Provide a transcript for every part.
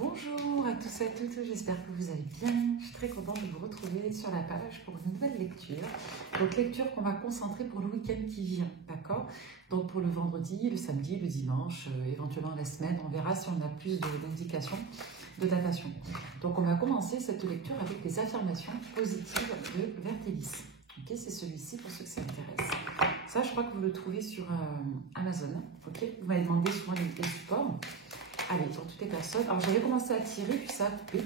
Bonjour à tous et à toutes, j'espère que vous allez bien. Je suis très contente de vous retrouver sur la page pour une nouvelle lecture. Donc lecture qu'on va concentrer pour le week-end qui vient, d'accord? Donc pour le vendredi, le samedi, le dimanche, éventuellement la semaine, on verra si on a plus d'indications de datation. Donc on va commencer cette lecture avec les affirmations positives de Vertelis. Ok, c'est celui-ci pour ceux que ça intéresse. Ça, je crois que vous le trouvez sur Amazon. Ok, vous m'avez demandé souvent les supports. Allez, pour toutes les personnes. Alors, j'avais commencé à tirer, puis ça a coupé.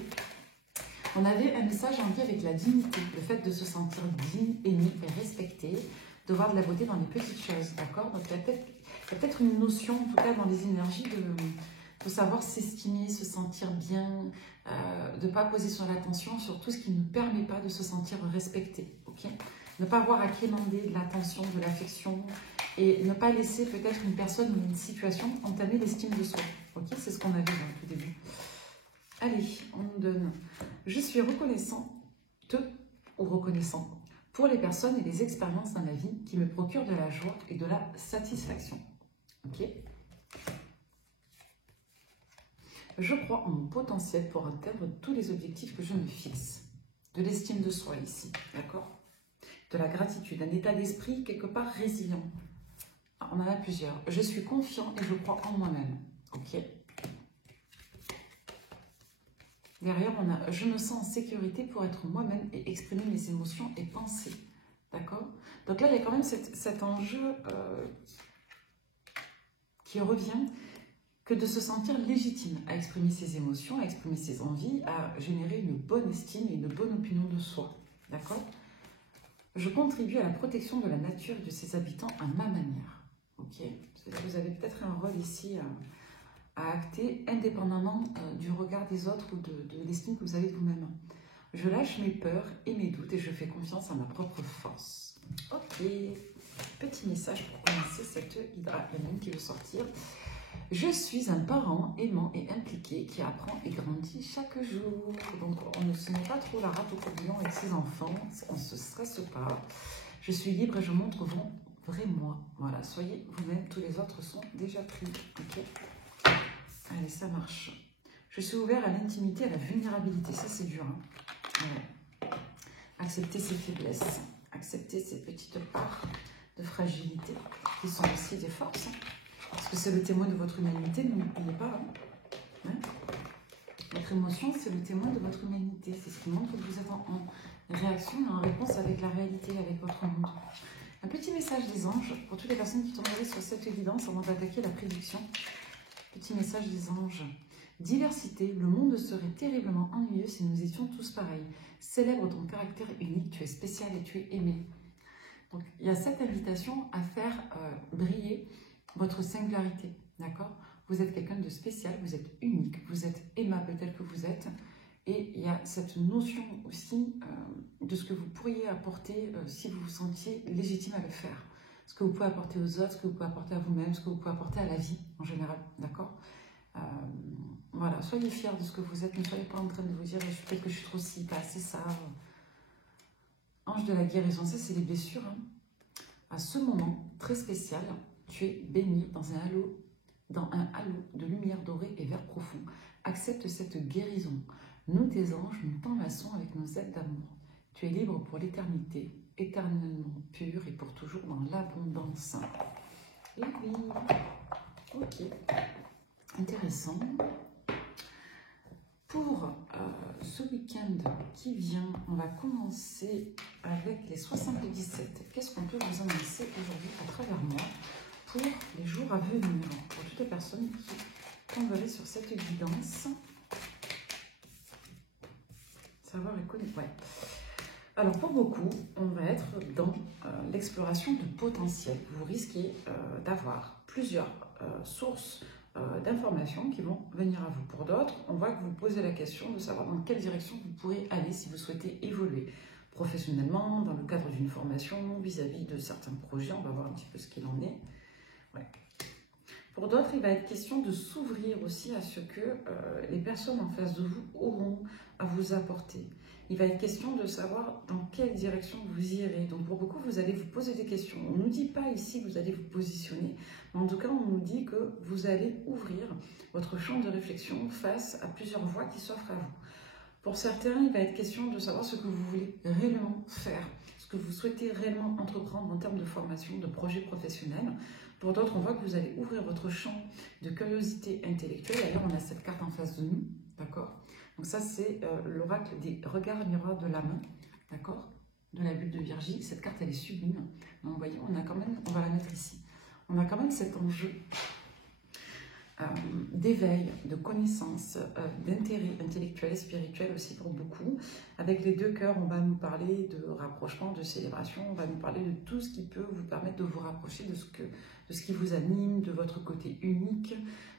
On avait un message en lien avec la dignité, le fait de se sentir digne, aimé et respecté, de voir de la beauté dans les petites choses, d'accord? Donc, il y a peut-être une notion, en tout cas dans les énergies, de savoir s'estimer, se sentir bien, de ne pas poser sur l'attention sur tout ce qui ne nous permet pas de se sentir respecté, ok? Ne pas avoir à quémander de l'attention, de l'affection, et ne pas laisser peut-être une personne ou une situation entamer l'estime de soi. Ok, c'est ce qu'on a vu dans le tout début. Allez, on nous donne « Je suis reconnaissante ou reconnaissant pour les personnes et les expériences dans la vie qui me procurent de la joie et de la satisfaction. » Ok. Je crois en mon potentiel pour atteindre tous les objectifs que je me fixe. De l'estime de soi ici, d'accord? De la gratitude, un état d'esprit quelque part résilient. On en a plusieurs. Je suis confiant et je crois en moi-même. Ok. Derrière, on a « Je me sens en sécurité pour être moi-même et exprimer mes émotions et pensées. » D'accord? Donc là, il y a quand même cet enjeu qui revient que de se sentir légitime à exprimer ses émotions, à exprimer ses envies, à générer une bonne estime et une bonne opinion de soi. D'accord? Je contribue à la protection de la nature et de ses habitants à ma manière. Ok? Vous avez peut-être un rôle ici à acter indépendamment du regard des autres ou de l'estime que vous avez de vous-même. Je lâche mes peurs et mes doutes et je fais confiance à ma propre force. Ok, petit message pour commencer cette hydra. Il y en a une qui veut sortir. Je suis un parent aimant et impliqué qui apprend et grandit chaque jour. Donc on ne se met pas trop la rate au courbillon avec ses enfants, on ne se stresse pas. Je suis libre et je montre vrai moi. Voilà, soyez vous-même, tous les autres sont déjà pris. Ok. Allez, ça marche. Je suis ouvert à l'intimité, à la vulnérabilité. Ça, c'est dur. Hein, ouais. Accepter ses faiblesses. Accepter ses petites parts de fragilité qui sont aussi des forces. Hein, parce que c'est le témoin de votre humanité, ne l'oubliez pas. Hein. Hein. Votre émotion, c'est le témoin de votre humanité. C'est ce qui montre que vous êtes en réaction et en réponse avec la réalité, avec votre monde. Un petit message des anges pour toutes les personnes qui tomberaient sur cette évidence avant d'attaquer la prédiction. Petit message des anges. Diversité, le monde serait terriblement ennuyeux si nous étions tous pareils. Célèbre ton caractère unique, tu es spécial et tu es aimé. Donc, il y a cette invitation à faire briller votre singularité, d'accord? Vous êtes quelqu'un de spécial, vous êtes unique, vous êtes aimable tel que vous êtes. Et il y a cette notion aussi de ce que vous pourriez apporter si vous vous sentiez légitime à le faire. Ce que vous pouvez apporter aux autres, ce que vous pouvez apporter à vous-même, ce que vous pouvez apporter à la vie en général, d'accord? Voilà, soyez fiers de ce que vous êtes, ne soyez pas en train de vous dire peut-être que je suis trop ci, pas assez ça. Ange de la guérison, ça c'est les blessures. Hein. À ce moment très spécial, tu es béni dans un halo de lumière dorée et vert profond. Accepte cette guérison. Nous, tes anges, nous t'enlaçons avec nos ailes d'amour. Tu es libre pour l'éternité, éternellement pur et pour toujours dans l'abondance. Et oui, ok, intéressant. Pour ce week-end qui vient, on va commencer avec les 77. Qu'est-ce qu'on peut vous annoncer aujourd'hui à travers moi pour les jours à venir, pour toutes les personnes qui tomberaient sur cette guidance? Savoir et connaître. Ouais. Alors pour beaucoup, on va être dans l'exploration de potentiel. Vous risquez d'avoir plusieurs sources d'informations qui vont venir à vous. Pour d'autres, on voit que vous posez la question de savoir dans quelle direction vous pourrez aller si vous souhaitez évoluer professionnellement, dans le cadre d'une formation, vis-à-vis de certains projets. On va voir un petit peu ce qu'il en est. Ouais. Pour d'autres, il va être question de s'ouvrir aussi à ce que les personnes en face de vous auront à vous apporter. Il va être question de savoir dans quelle direction vous irez. Donc pour beaucoup, vous allez vous poser des questions. On ne nous dit pas ici que vous allez vous positionner, mais en tout cas, on nous dit que vous allez ouvrir votre champ de réflexion face à plusieurs voies qui s'offrent à vous. Pour certains, il va être question de savoir ce que vous voulez réellement faire, ce que vous souhaitez réellement entreprendre en termes de formation, de projet professionnel. Pour d'autres, on voit que vous allez ouvrir votre champ de curiosité intellectuelle. D'ailleurs, on a cette carte en face de nous, d'accord? Donc ça, c'est l'oracle des regards miroirs de la main, d'accord? De la bulle de Virgile. Cette carte, elle est sublime. Donc, vous voyez, on a quand même, on va la mettre ici. On a quand même cet enjeu d'éveil, de connaissance, d'intérêt intellectuel et spirituel aussi pour beaucoup. Avec les deux cœurs, on va nous parler de rapprochement, de célébration, on va nous parler de tout ce qui peut vous permettre de vous rapprocher de ce qui vous anime, de votre côté unique.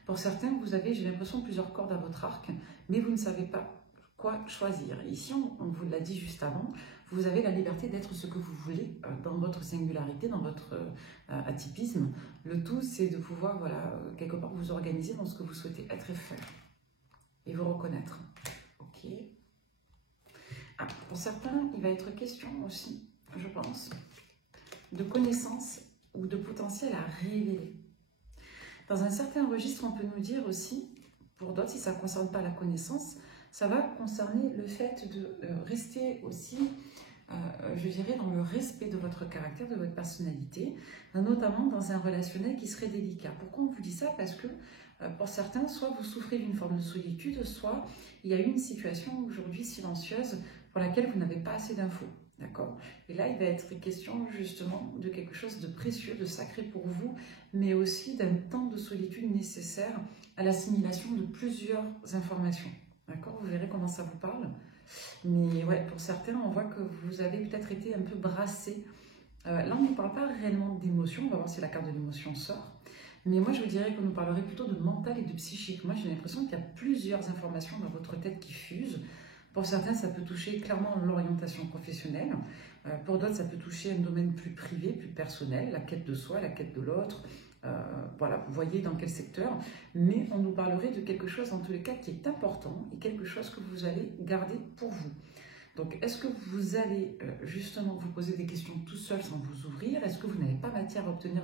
Pour certains, vous avez, j'ai l'impression, plusieurs cordes à votre arc, mais vous ne savez pas quoi choisir. Ici, on vous l'a dit juste avant, vous avez la liberté d'être ce que vous voulez dans votre singularité, dans votre atypisme. Le tout, c'est de pouvoir, voilà, quelque part, vous organiser dans ce que vous souhaitez être et faire. Et vous reconnaître. Ok. Ah, pour certains, il va être question aussi, je pense, de connaissances ou de potentiel à révéler. Dans un certain registre, on peut nous dire aussi, pour d'autres, si ça ne concerne pas la connaissance, ça va concerner le fait de rester aussi, je dirais, dans le respect de votre caractère, de votre personnalité, notamment dans un relationnel qui serait délicat. Pourquoi on vous dit ça? Parce que pour certains, soit vous souffrez d'une forme de solitude, soit il y a une situation aujourd'hui silencieuse pour laquelle vous n'avez pas assez d'infos. D'accord? Et là, il va être question justement de quelque chose de précieux, de sacré pour vous, mais aussi d'un temps de solitude nécessaire à l'assimilation de plusieurs informations. D'accord? Vous verrez comment ça vous parle. Mais ouais, pour certains, on voit que vous avez peut-être été un peu brassé. Là, on ne parle pas réellement d'émotion. On va voir si la carte de l'émotion sort. Mais moi, je vous dirais qu'on nous parlerait plutôt de mental et de psychique. Moi, j'ai l'impression qu'il y a plusieurs informations dans votre tête qui fusent. Pour certains, ça peut toucher clairement l'orientation professionnelle. Pour d'autres, ça peut toucher un domaine plus privé, plus personnel, la quête de soi, la quête de l'autre. Voilà, vous voyez dans quel secteur. Mais on nous parlerait de quelque chose, en tous les cas, qui est important et quelque chose que vous allez garder pour vous. Donc, est-ce que vous allez justement vous poser des questions tout seul sans vous ouvrir? Est-ce que vous n'avez pas matière à obtenir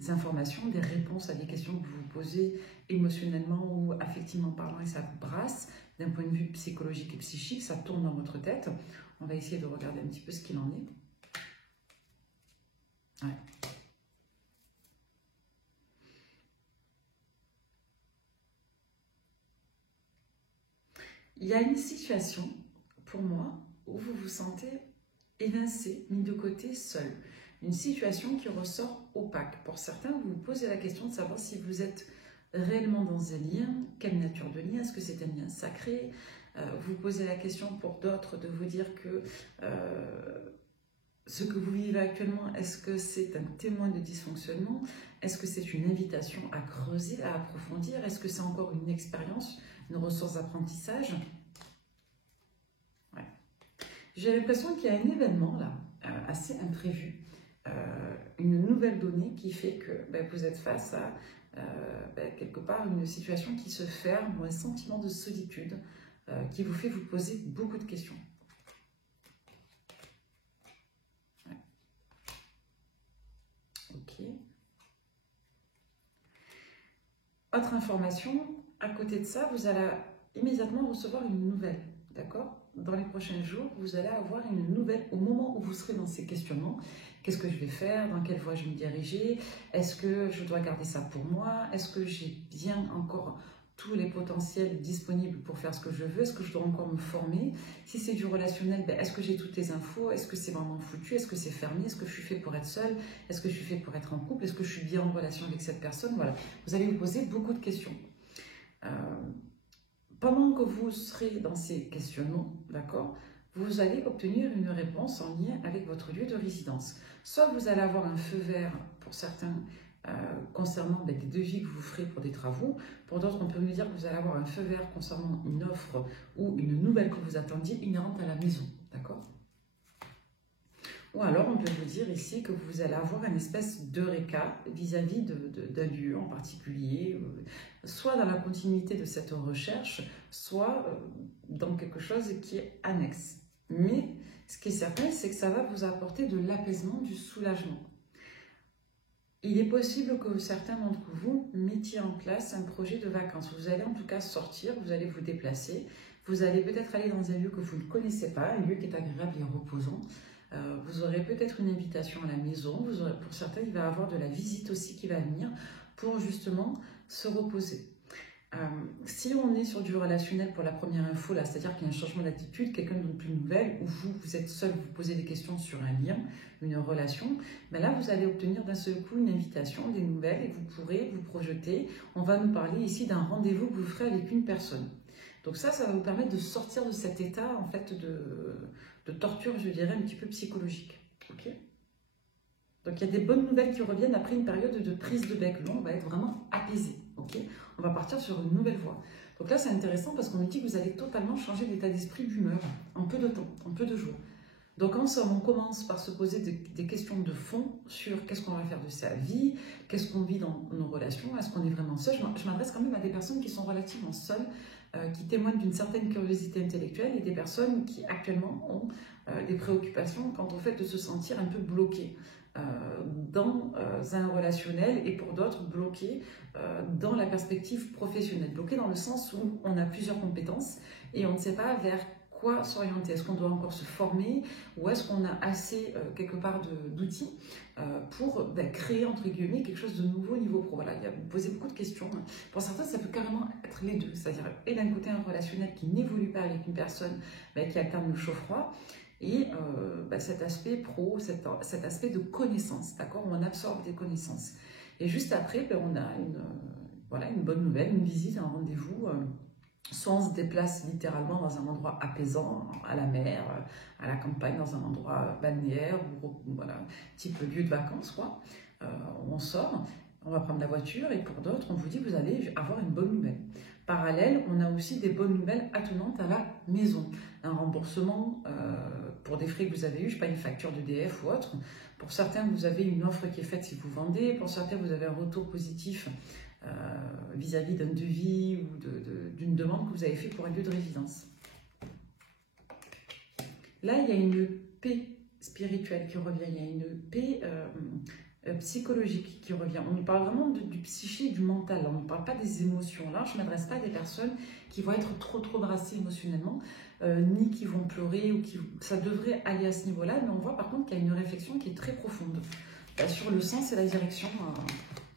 des informations, des réponses à des questions que vous vous posez émotionnellement ou affectivement parlant et ça vous brasse? D'un point de vue psychologique et psychique, ça tourne dans votre tête. On va essayer de regarder un petit peu ce qu'il en est. Ouais. Il y a une situation, pour moi, où vous vous sentez évincé, mis de côté, seul. Une situation qui ressort opaque. Pour certains, vous vous posez la question de savoir si vous êtes réellement dans un lien, quelle nature de lien, est-ce que c'est un lien sacré? Vous posez la question pour d'autres de vous dire que ce que vous vivez actuellement, est-ce que c'est un témoin de dysfonctionnement? Est-ce que c'est une invitation à creuser, à approfondir? Est-ce que c'est encore une expérience, une ressource d'apprentissage? Ouais. J'ai l'impression qu'il y a un événement là, assez imprévu, une nouvelle donnée qui fait que vous êtes face à quelque part une situation qui se ferme ou un sentiment de solitude qui vous fait vous poser beaucoup de questions. Ouais. Ok. Autre information, à côté de ça, vous allez immédiatement recevoir une nouvelle, d'accord? Dans les prochains jours, vous allez avoir une nouvelle au moment où vous serez dans ces questionnements. Qu'est-ce que je vais faire? Dans quelle voie je vais me diriger? Est-ce que je dois garder ça pour moi? Est-ce que j'ai bien encore tous les potentiels disponibles pour faire ce que je veux? Est-ce que je dois encore me former? Si c'est du relationnel, est-ce que j'ai toutes les infos? Est-ce que c'est vraiment foutu? Est-ce que c'est fermé? Est-ce que je suis fait pour être seule? Est-ce que je suis fait pour être en couple? Est-ce que je suis bien en relation avec cette personne? Voilà, vous allez vous poser beaucoup de questions. Pendant que vous serez dans ces questionnements, d'accord, vous allez obtenir une réponse en lien avec votre lieu de résidence. Soit vous allez avoir un feu vert pour certains concernant des devis que vous ferez pour des travaux. Pour d'autres, on peut nous dire que vous allez avoir un feu vert concernant une offre ou une nouvelle que vous attendiez inhérente à la maison. D'accord? Ou alors, on peut vous dire ici que vous allez avoir une espèce d'eureka vis-à-vis d'un lieu en particulier, soit dans la continuité de cette recherche, soit dans quelque chose qui est annexe. Mais ce qui est certain, c'est que ça va vous apporter de l'apaisement, du soulagement. Il est possible que certains d'entre vous mettiez en place un projet de vacances. Vous allez en tout cas sortir, vous allez vous déplacer, vous allez peut-être aller dans un lieu que vous ne connaissez pas, un lieu qui est agréable et reposant. Vous aurez peut-être une invitation à la maison, pour certains, il va y avoir de la visite aussi qui va venir pour justement se reposer. Si on est sur du relationnel pour la première info, là, c'est-à-dire qu'il y a un changement d'attitude, quelqu'un ne donne plus de nouvelles, ou vous êtes seul, vous posez des questions sur un lien, une relation, ben là, vous allez obtenir d'un seul coup une invitation, des nouvelles, et vous pourrez vous projeter. On va nous parler ici d'un rendez-vous que vous ferez avec une personne. Donc ça va vous permettre de sortir de cet état, en fait, de torture, je dirais, un petit peu psychologique. Ok ? Donc il y a des bonnes nouvelles qui reviennent après une période de prise de bec. Là, on va être vraiment apaisé. Ok ? On va partir sur une nouvelle voie. Donc là, c'est intéressant parce qu'on nous dit que vous allez totalement changer d'état d'esprit, d'humeur, en peu de temps, en peu de jours. Donc en somme, on commence par se poser des questions de fond sur qu'est-ce qu'on va faire de sa vie, qu'est-ce qu'on vit dans nos relations, est-ce qu'on est vraiment seul. Je m'adresse quand même à des personnes qui sont relativement seules, qui témoignent d'une certaine curiosité intellectuelle et des personnes qui actuellement ont des préoccupations quant au fait de se sentir un peu bloquées dans un relationnel et pour d'autres bloqués dans la perspective professionnelle. Bloqués dans le sens où on a plusieurs compétences et on ne sait pas vers quoi s'orienter. Est-ce qu'on doit encore se former ou est-ce qu'on a assez quelque part d'outils pour créer entre guillemets quelque chose de nouveau au niveau pro. Voilà, vous posez beaucoup de questions. Pour certains, ça peut carrément être les deux, c'est-à-dire et d'un côté un relationnel qui n'évolue pas avec une personne qui alterne le chaud-froid, et cet aspect pro, cet aspect de connaissance, d'accord, où on absorbe des connaissances. Et juste après, on a une bonne nouvelle, une visite, un rendez-vous. Soit on se déplace littéralement dans un endroit apaisant, à la mer, à la campagne, dans un endroit balnéaire, ou voilà, type lieu de vacances, quoi. On sort, on va prendre la voiture, et pour d'autres, on vous dit que vous allez avoir une bonne nouvelle. Parallèle, on a aussi des bonnes nouvelles attenantes à la maison. Un remboursement pour des frais que vous avez eu, je ne sais pas, une facture d'EDF ou autre. Pour certains, vous avez une offre qui est faite si vous vendez. Pour certains, vous avez un retour positif vis-à-vis d'un devis ou d'une demande que vous avez fait pour un lieu de résidence. Là, il y a une paix spirituelle qui revient, il y a une paix psychologique qui revient. On nous parle vraiment du psyché et du mental, là. On ne parle pas des émotions. Là, je ne m'adresse pas à des personnes qui vont être trop brassées émotionnellement, ni qui vont pleurer, ou ça devrait aller à ce niveau-là, mais on voit par contre qu'il y a une réflexion qui est très profonde sur le sens et la direction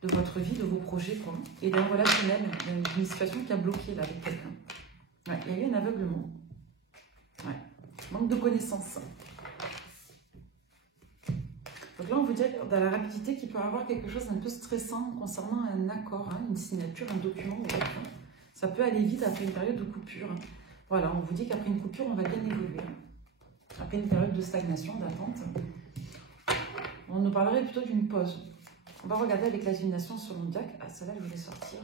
de votre vie, de vos projets, quoi, et d'un relationnel, d'une situation qui a bloqué là avec quelqu'un. Ouais, il y a eu un aveuglement. Ouais. Manque de connaissances. Donc là, on vous dit dans la rapidité qu'il peut y avoir quelque chose d'un peu stressant concernant un accord, une signature, un document ou autre. Ça peut aller vite après une période de coupure. Voilà, on vous dit qu'après une coupure, on va bien évoluer. Après une période de stagnation, d'attente, on nous parlerait plutôt d'une pause. On va regarder avec la divination sur le zodiaque. Ah, celle-là, je voulais sortir.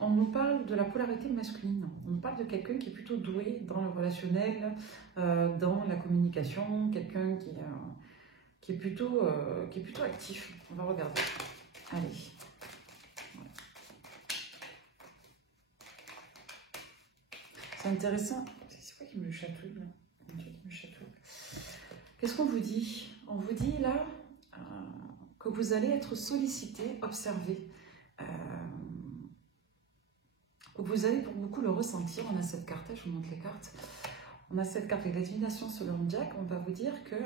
On nous parle de la polarité masculine. On nous parle de quelqu'un qui est plutôt doué dans le relationnel, dans la communication, quelqu'un qui est plutôt actif. On va regarder. Allez. C'est intéressant. C'est quoi qui me chatouille là? Qu'est-ce qu'on vous dit? On vous dit là que vous allez être sollicité, observé. Que vous allez pour beaucoup le ressentir. On a cette carte, je vous montre les cartes. On a cette carte avec la divination sur le Jack. On va vous dire que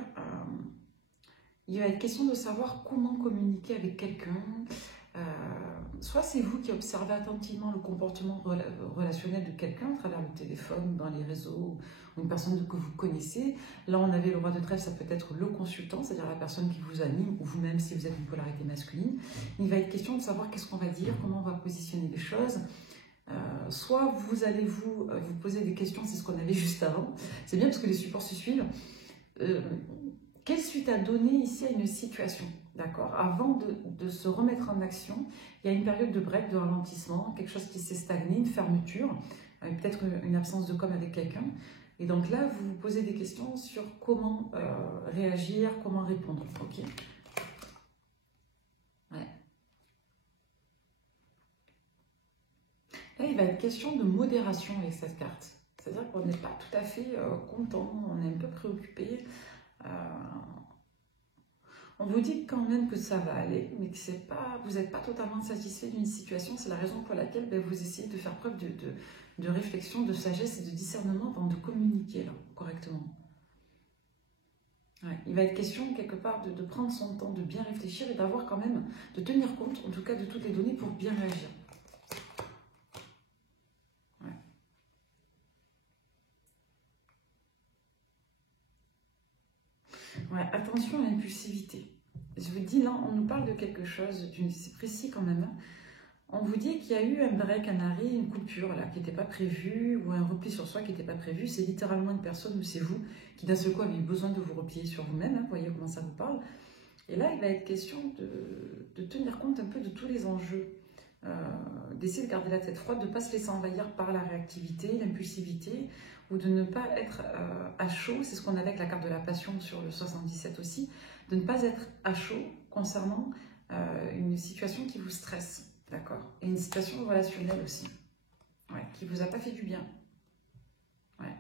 il va être question de savoir comment communiquer avec quelqu'un. Soit c'est vous qui observez attentivement le comportement relationnel de quelqu'un à travers le téléphone, dans les réseaux, ou une personne que vous connaissez. Là, on avait le roi de trèfle, ça peut être le consultant, c'est-à-dire la personne qui vous anime, ou vous-même si vous êtes une polarité masculine. Il va être question de savoir qu'est-ce qu'on va dire, comment on va positionner les choses. Soit vous allez vous poser des questions, c'est ce qu'on avait juste avant. C'est bien parce que les supports se suivent. Quelle suite à donner ici à une situation? D'accord. Avant de se remettre en action, il y a une période de break, de ralentissement, quelque chose qui s'est stagné, une fermeture, peut-être une absence de com avec quelqu'un. Et donc là, vous vous posez des questions sur comment réagir, comment répondre. Ok. Ouais. Là, il va être question de modération avec cette carte. C'est-à-dire qu'on n'est pas tout à fait content, on est un peu préoccupé. On vous dit quand même que ça va aller, mais que vous n'êtes pas totalement satisfait d'une situation. C'est la raison pour laquelle vous essayez de faire preuve de réflexion, de sagesse et de discernement avant de communiquer là, correctement. Ouais, il va être question quelque part de prendre son temps, de bien réfléchir et d'avoir quand même, de tenir compte en tout cas de toutes les données pour bien réagir. Ouais. Ouais, attention à l'impulsivité. Je vous dis là, on nous parle de quelque chose, c'est précis quand même. On vous dit qu'il y a eu un break, un arrêt, une coupure là, qui n'était pas prévue, ou un repli sur soi qui n'était pas prévu. C'est littéralement une personne, ou c'est vous, qui d'un seul coup avez eu besoin de vous replier sur vous-même. Vous voyez comment ça vous parle. Et là, il va être question de tenir compte un peu de tous les enjeux. D'essayer de garder la tête froide, de ne pas se laisser envahir par la réactivité, l'impulsivité, ou de ne pas être à chaud. C'est ce qu'on avait avec la carte de la passion sur le 77 aussi. De ne pas être à chaud concernant une situation qui vous stresse. D'accord. Et une situation relationnelle aussi, ouais, qui ne vous a pas fait du bien. Ouais.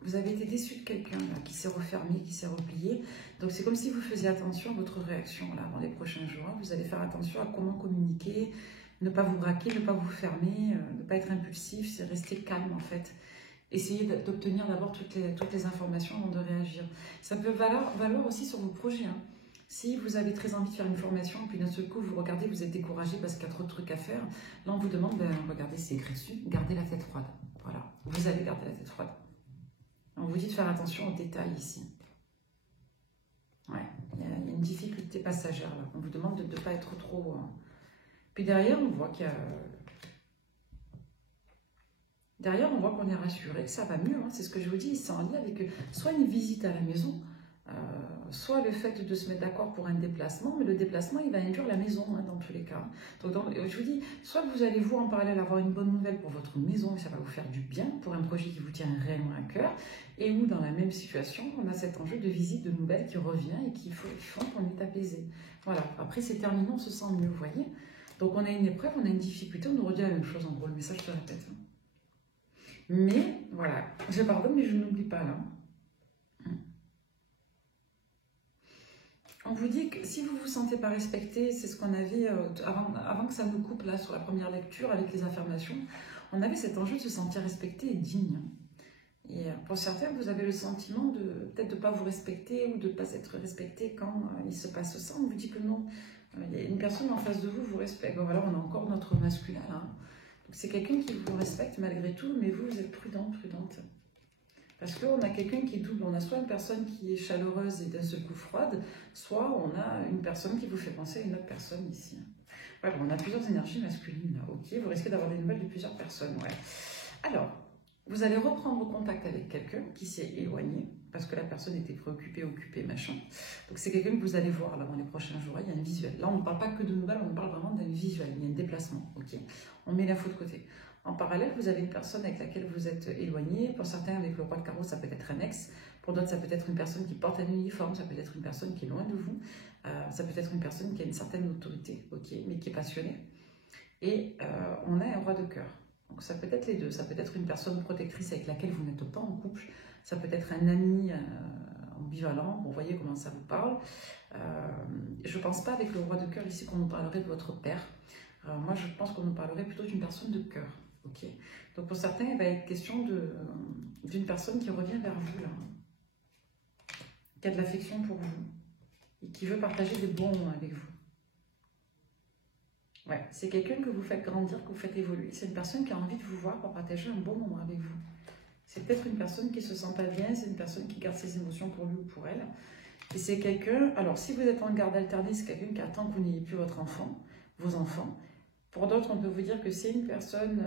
Vous avez été déçu de quelqu'un qui s'est refermé, qui s'est replié. Donc c'est comme si vous faisiez attention à votre réaction là, avant les prochains jours. Vous allez faire attention à comment communiquer, ne pas vous braquer, ne pas vous fermer, ne pas être impulsif, c'est rester calme en fait. Essayez d'obtenir d'abord toutes les informations avant de réagir. Ça peut valoir aussi sur vos projets. Hein. Si vous avez très envie de faire une formation, puis d'un seul coup, vous regardez, vous êtes découragé parce qu'il y a trop de trucs à faire, là, on vous demande, regardez, c'est écrit dessus, gardez la tête froide. Voilà, vous allez garder la tête froide. On vous dit de faire attention aux détails ici. Ouais, il y a une difficulté passagère, là. On vous demande de ne pas être trop... Puis derrière, on voit qu'il y a... Derrière, on voit qu'on est rassuré, que ça va mieux. Hein. C'est ce que je vous dis, c'est en lien avec soit une visite à la maison, soit le fait de se mettre d'accord pour un déplacement, mais le déplacement, il va induire la maison hein, dans tous les cas. Donc, je vous dis, soit vous allez vous en parallèle avoir une bonne nouvelle pour votre maison, et ça va vous faire du bien pour un projet qui vous tient réellement à cœur, et où dans la même situation, on a cet enjeu de visite de nouvelles qui revient et qui font qu'on est apaisé. Voilà, après c'est terminé, on se sent mieux, vous voyez. Donc on a une épreuve, on a une difficulté, on nous redit la même chose en gros, le message se répète. Mais voilà, je pardonne, mais je n'oublie pas là. On vous dit que si vous ne vous sentez pas respecté, c'est ce qu'on avait avant que ça nous coupe là sur la première lecture avec les affirmations, on avait cet enjeu de se sentir respecté et digne. Et pour certains, vous avez le sentiment de peut-être de ne pas vous respecter ou de ne pas être respecté quand il se passe ça. On vous dit que non, il y a une personne en face de vous vous respecte. Bon, voilà, on a encore notre masculin là. C'est quelqu'un qui vous respecte malgré tout, mais vous êtes prudent, prudente. Parce qu'on a quelqu'un qui est double. On a soit une personne qui est chaleureuse et d'un seul coup froide, soit on a une personne qui vous fait penser à une autre personne ici. Voilà, on a plusieurs énergies masculines là. Ok, vous risquez d'avoir des nouvelles de plusieurs personnes. Ouais. Alors, vous allez reprendre contact avec quelqu'un qui s'est éloigné parce que la personne était préoccupée, occupée, machin. Donc c'est quelqu'un que vous allez voir là dans les prochains jours. Il y a un visuel. Là, on ne parle pas que de nouvelles, on parle vraiment d'un visuel. Il y a un déplacement. Ok, on met l'info de côté. En parallèle, vous avez une personne avec laquelle vous êtes éloigné. Pour certains, avec le roi de carreau, ça peut être un ex. Pour d'autres, ça peut être une personne qui porte un uniforme. Ça peut être une personne qui est loin de vous. Ça peut être une personne qui a une certaine autorité, ok, mais qui est passionnée. Et on a un roi de cœur. Donc ça peut être les deux. Ça peut être une personne protectrice avec laquelle vous n'êtes pas en couple. Ça peut être un ami ambivalent. Vous voyez comment ça vous parle. Je ne pense pas avec le roi de cœur ici qu'on nous parlerait de votre père. Moi, je pense qu'on nous parlerait plutôt d'une personne de cœur. Okay. Donc pour certains, il va être question d'une personne qui revient vers vous, là, qui a de l'affection pour vous et qui veut partager des bons moments avec vous. Ouais, c'est quelqu'un que vous faites grandir, que vous faites évoluer. C'est une personne qui a envie de vous voir pour partager un bon moment avec vous. C'est peut-être une personne qui ne se sent pas bien, c'est une personne qui garde ses émotions pour lui ou pour elle. Et c'est quelqu'un, alors si vous êtes en garde alternée, c'est quelqu'un qui attend que vous n'ayez plus votre enfant, vos enfants. Pour d'autres, on peut vous dire que c'est une personne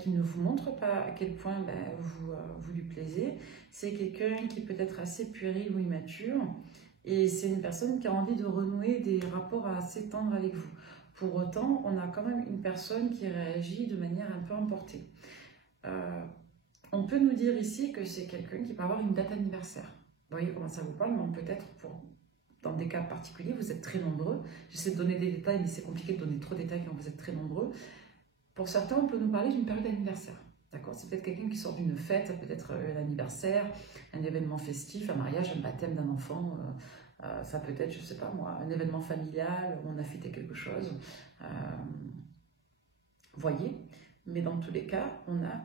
qui ne vous montre pas à quel point vous lui plaisez. C'est quelqu'un qui peut être assez puéril ou immature. Et c'est une personne qui a envie de renouer des rapports assez tendres avec vous. Pour autant, on a quand même une personne qui réagit de manière un peu emportée. on peut nous dire ici que c'est quelqu'un qui peut avoir une date anniversaire. Vous voyez comment ça vous parle, mais peut-être dans des cas particuliers, vous êtes très nombreux. J'essaie de donner des détails, mais c'est compliqué de donner trop de détails quand vous êtes très nombreux. Pour certains, on peut nous parler d'une période anniversaire. D'accord? C'est peut-être quelqu'un qui sort d'une fête, ça peut être l'anniversaire, un événement festif, un mariage, un baptême d'un enfant. Ça peut être, je ne sais pas moi, un événement familial où on a fêté quelque chose. Voyez? Mais dans tous les cas, on a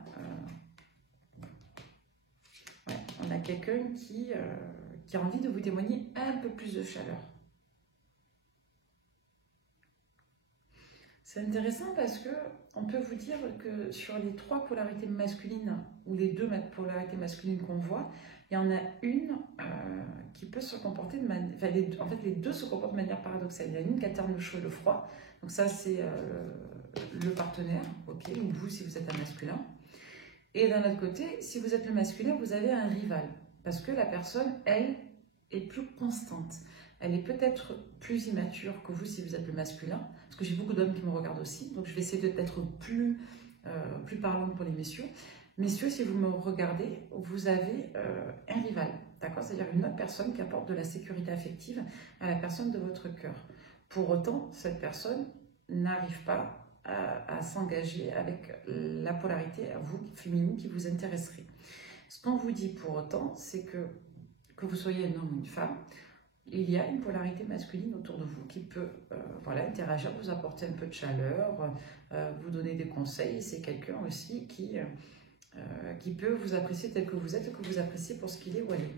quelqu'un qui a envie de vous témoigner un peu plus de chaleur. C'est intéressant parce que on peut vous dire que sur les 3 polarités masculines, ou les 2 polarités masculines qu'on voit, il y en a une qui peut se comporter de manière... Enfin, en fait, les 2 se comportent de manière paradoxale. Il y en a une qui alterne le chaud et le froid. Donc ça, c'est le partenaire, ok, ou vous si vous êtes un masculin. Et d'un autre côté, si vous êtes le masculin, vous avez un rival. Parce que la personne, elle, est plus constante. Elle est peut-être plus immature que vous si vous êtes le masculin. Parce que j'ai beaucoup d'hommes qui me regardent aussi. Donc je vais essayer d'être plus parlante pour les messieurs. Messieurs, si vous me regardez, vous avez un rival. D'accord? C'est-à-dire une autre personne qui apporte de la sécurité affective à la personne de votre cœur. Pour autant, cette personne n'arrive pas à s'engager avec la polarité à vous, féminine, qui vous intéresserait. Ce qu'on vous dit pour autant, c'est que vous soyez un homme ou une femme, il y a une polarité masculine autour de vous qui peut voilà, interagir, vous apporter un peu de chaleur, vous donner des conseils. C'est quelqu'un aussi qui peut vous apprécier tel que vous êtes, que vous appréciez pour ce qu'il est ou elle est.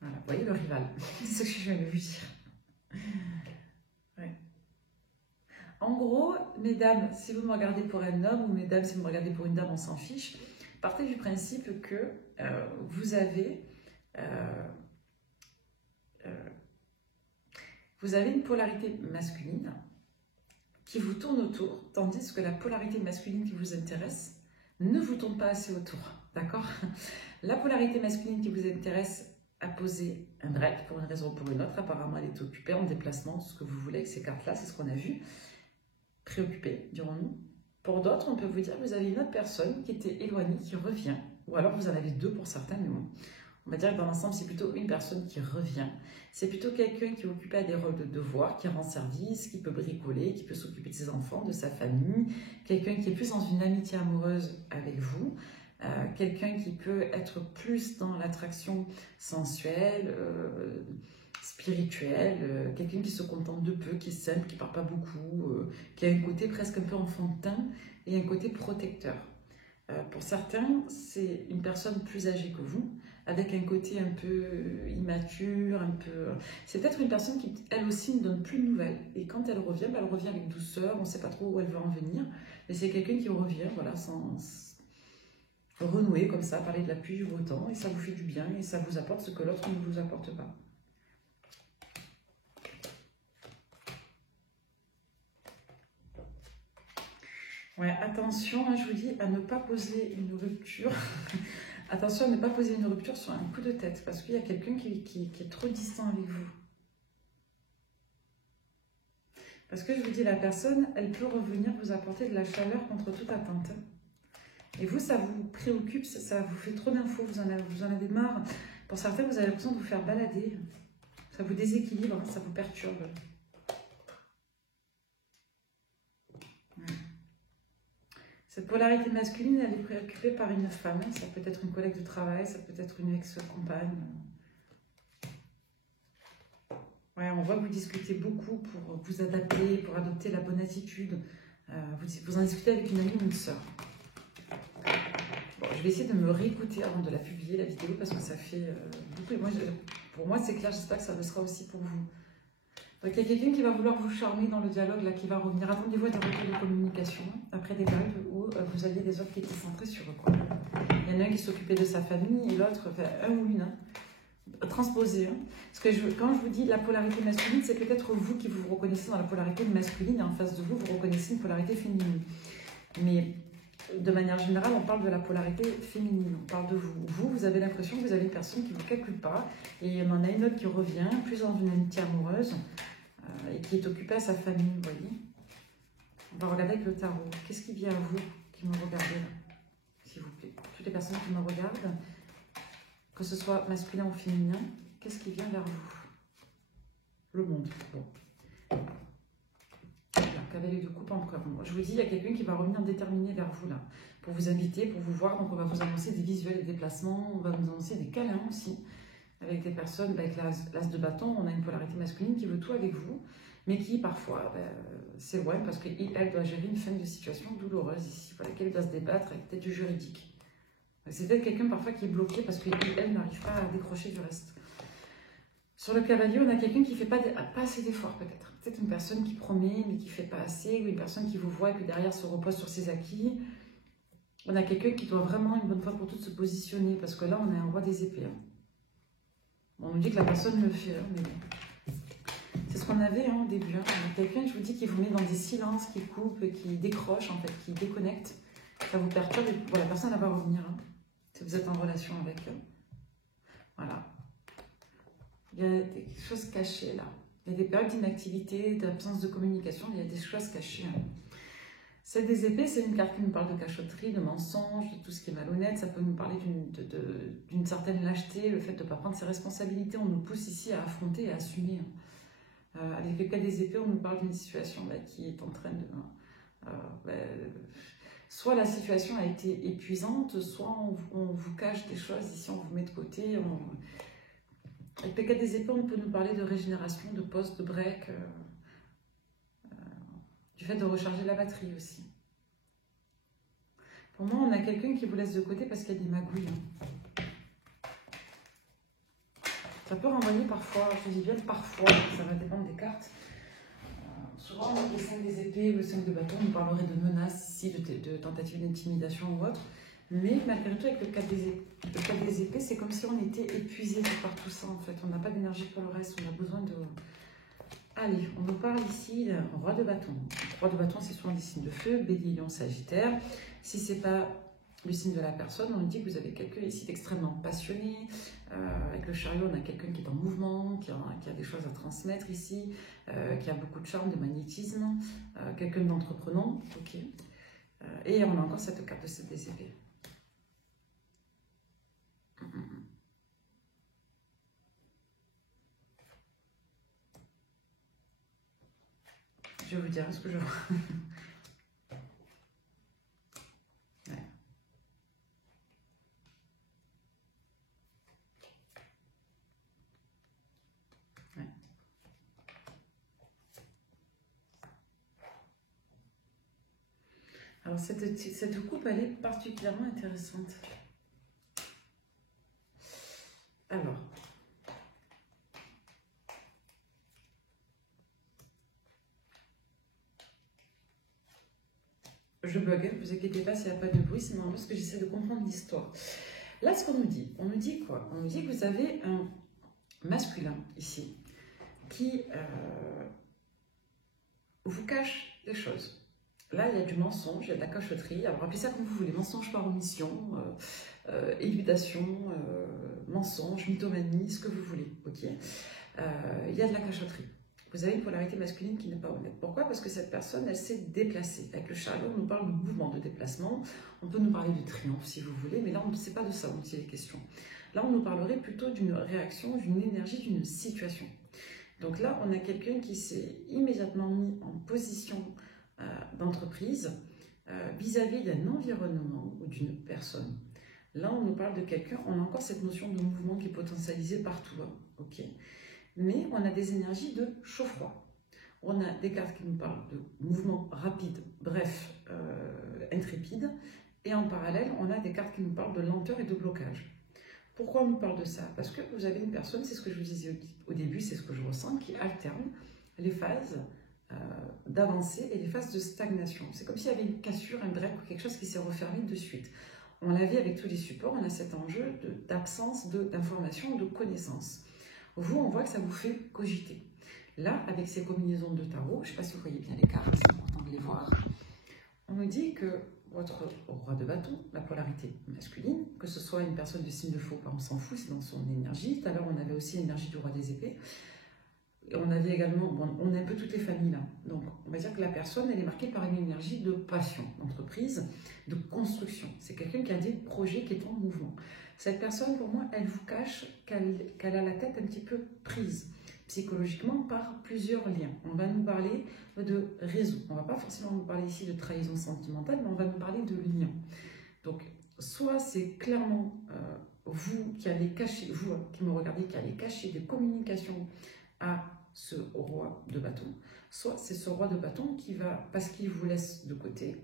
Voilà, vous voyez le rival, c'est ce que je viens de vous dire. Ouais. En gros, mesdames, si vous me regardez pour un homme, ou mesdames, si vous me regardez pour une dame, on s'en fiche, partez du principe que vous avez une polarité masculine qui vous tourne autour, tandis que la polarité masculine qui vous intéresse ne vous tourne pas assez autour, d'accord? La polarité masculine qui vous intéresse a posé un break pour une raison ou pour une autre. Apparemment, elle est occupée en déplacement, tout ce que vous voulez avec ces cartes-là, c'est ce qu'on a vu. Préoccupée, dirons-nous. Pour d'autres, on peut vous dire que vous avez une autre personne qui était éloignée, qui revient, ou alors vous en avez 2 pour certains, mais bon. On va dire que dans l'ensemble, c'est plutôt une personne qui revient. C'est plutôt quelqu'un qui est occupé à des rôles de devoir, qui rend service, qui peut bricoler, qui peut s'occuper de ses enfants, de sa famille. Quelqu'un qui est plus dans une amitié amoureuse avec vous. Quelqu'un qui peut être plus dans l'attraction sensuelle, spirituelle. Quelqu'un qui se contente de peu, qui est simple, qui ne parle pas beaucoup, qui a un côté presque un peu enfantin et un côté protecteur. Pour certains, c'est une personne plus âgée que vous, avec un côté un peu immature, c'est peut-être une personne qui, elle aussi, ne donne plus de nouvelles. Et quand elle revient avec douceur, on ne sait pas trop où elle va en venir. Mais c'est quelqu'un qui revient, voilà, sans renouer comme ça, parler de la pluie, du beau temps, et ça vous fait du bien, et ça vous apporte ce que l'autre ne vous apporte pas. Ouais, attention, je vous dis à ne pas poser une rupture. Attention à ne pas poser une rupture sur un coup de tête, parce qu'il y a quelqu'un qui est trop distant avec vous. Parce que je vous dis, la personne, elle peut revenir vous apporter de la chaleur contre toute attente. Et vous, ça vous préoccupe, ça vous fait trop d'infos, vous en avez marre. Pour certains, vous avez l'impression de vous faire balader. Ça vous déséquilibre, ça vous perturbe. Cette polarité masculine, elle est préoccupée par une femme. Ça peut être une collègue de travail, ça peut être une ex-compagne. Ouais, on voit que vous discutez beaucoup pour vous adapter, pour adopter la bonne attitude. Vous en discutez avec une amie ou une sœur. Bon, je vais essayer de me réécouter avant de la publier, la vidéo, parce que ça fait beaucoup. Pour moi, c'est clair, j'espère que ça le sera aussi pour vous. Donc, il y a quelqu'un qui va vouloir vous charmer dans le dialogue, là, qui va revenir. Attendez-vous à des retours de communication, après des périodes où vous aviez des autres qui étaient centrés sur eux, quoi. Il y en a un qui s'occupait de sa famille et l'autre, enfin, un ou une, transposé. Parce que quand je vous dis la polarité masculine, c'est peut-être vous qui vous reconnaissez dans la polarité masculine et en face de vous, vous reconnaissez une polarité féminine. Mais de manière générale, on parle de la polarité féminine, on parle de vous. Vous avez l'impression que vous avez une personne qui ne vous calcule pas et il y en a une autre qui revient, plus dans une amitié amoureuse et qui est occupée à sa famille, vous voyez. On va regarder avec le tarot. Qu'est-ce qui vient à vous qui me regardez là, s'il vous plaît. Toutes les personnes qui me regardent, que ce soit masculin ou féminin, qu'est-ce qui vient vers vous? Le monde. Bon. Voilà, cavalier de coupe, empereur. Je vous dis, il y a quelqu'un qui va revenir déterminé vers vous là, pour vous inviter, pour vous voir. Donc on va vous annoncer des visuels et des déplacements, on va vous annoncer des câlins aussi, avec des personnes, avec l'as de bâton, on a une polarité masculine qui veut tout avec vous, mais qui parfois s'éloigne parce qu'elle doit gérer une fin de situation douloureuse ici, pour laquelle elle doit se débattre avec peut-être du juridique. C'est peut-être quelqu'un parfois qui est bloqué parce qu'elle n'arrive pas à décrocher du reste. Sur le cavalier, on a quelqu'un qui ne fait pas assez d'efforts peut-être. Peut-être une personne qui promet mais qui ne fait pas assez, ou une personne qui vous voit et puis derrière se repose sur ses acquis. On a quelqu'un qui doit vraiment une bonne fois pour toutes se positionner, parce que là on a un roi des épées. On nous dit que la personne le fait, mais bon. C'est ce qu'on avait au début. Quelqu'un, je vous dis, qui vous met dans des silences, qui coupe, qui décroche en fait, qui déconnecte. Ça vous perturbe et bon, la personne elle va revenir. Si vous êtes en relation avec eux. Voilà. Il y a des choses cachées là. Il y a des périodes d'inactivité, d'absence de communication, il y a des choses cachées. Celle des épées, c'est une carte qui nous parle de cachotterie, de mensonge, de tout ce qui est malhonnête. Ça peut nous parler d'une certaine lâcheté, le fait de ne pas prendre ses responsabilités. On nous pousse ici à affronter et à assumer. Avec le cas des épées, on nous parle d'une situation qui est en train de... soit la situation a été épuisante, soit on vous cache des choses, ici on vous met de côté. Avec le cas des épées, on peut nous parler de régénération, de pause, de break, du fait de recharger la batterie aussi. Pour moi, on a quelqu'un qui vous laisse de côté parce qu'il y a des magouilles. Ça peut renvoyer parfois, je dis bien parfois, ça va dépendre des cartes. Souvent, le 5 des épées ou le 5 de bâton, on parlerait de menaces ici, de tentatives d'intimidation ou autre. Mais malgré tout, avec le 4 des épées, c'est comme si on était épuisé par tout ça en fait. On n'a pas d'énergie pour le reste, on a besoin de... Allez, on nous parle ici d'un roi de bâton. Le roi de bâton, c'est souvent des signes de feu, bélier, lion, sagittaire. Si ce n'est pas le signe de la personne, on nous dit que vous avez quelqu'un ici d'extrêmement passionné. Avec le chariot, on a quelqu'un qui est en mouvement, qui a des choses à transmettre ici, qui a beaucoup de charme, de magnétisme, quelqu'un d'entreprenant. Ok. Et on a encore cette carte de 7 des épées. Je vais vous dire ce que je vois. Ouais. Ouais. Alors cette coupe, elle est particulièrement intéressante. Alors, je bug, ne vous inquiétez pas s'il n'y a pas de bruit, c'est normal parce que j'essaie de comprendre l'histoire. Là, ce qu'on nous dit, on nous dit quoi? On nous dit que vous avez un masculin ici qui vous cache des choses. Là, il y a du mensonge, il y a de la cachotterie. Alors, appelez ça comme vous voulez, mensonge par omission, élucidation, mensonge, mythomanie, ce que vous voulez. Ok. Il y a de la cachotterie. Vous avez une polarité masculine qui n'est pas honnête. Pourquoi? Parce que cette personne, elle s'est déplacée. Avec le chariot, on nous parle de mouvement, de déplacement. On peut nous parler de triomphe si vous voulez, mais là, on ne sait pas de ça dont il est question. Là, on nous parlerait plutôt d'une réaction, d'une énergie, d'une situation. Donc là, on a quelqu'un qui s'est immédiatement mis en position d'entreprise vis-à-vis d'un environnement ou d'une personne. Là, on nous parle de quelqu'un, on a encore cette notion de mouvement qui est potentialisée partout. Hein, ok. Mais on a des énergies de chaud-froid. On a des cartes qui nous parlent de mouvement rapide, bref, intrépide. Et en parallèle, on a des cartes qui nous parlent de lenteur et de blocage. Pourquoi on nous parle de ça? Parce que vous avez une personne, c'est ce que je vous disais au début, c'est ce que je ressens, qui alterne les phases d'avancée et les phases de stagnation. C'est comme s'il y avait une cassure, un break ou quelque chose qui s'est refermé de suite. On l'a vu avec tous les supports, on a cet enjeu d'absence d'information, de connaissances. Vous, on voit que ça vous fait cogiter. Là, avec ces combinaisons de tarot, je ne sais pas si vous voyez bien les cartes, c'est important de les voir, on nous dit que votre roi de bâton, la polarité masculine, que ce soit une personne de signe de feu, on s'en fout, c'est dans son énergie. Tout à l'heure, on avait aussi l'énergie du roi des épées. Et on avait également, bon, on a un peu toutes les familles là. Donc, on va dire que la personne, elle est marquée par une énergie de passion, d'entreprise, de construction. C'est quelqu'un qui a des projets, qui est en mouvement. Cette personne, pour moi, elle vous cache qu'elle a la tête un petit peu prise psychologiquement par plusieurs liens. On va nous parler de réseau. On ne va pas forcément nous parler ici de trahison sentimentale, mais on va nous parler de liens. Donc, soit c'est clairement vous qui allez cacher, vous qui me regardez, qui allez cacher des communications à ce roi de bâton, soit c'est ce roi de bâton qui va, parce qu'il vous laisse de côté,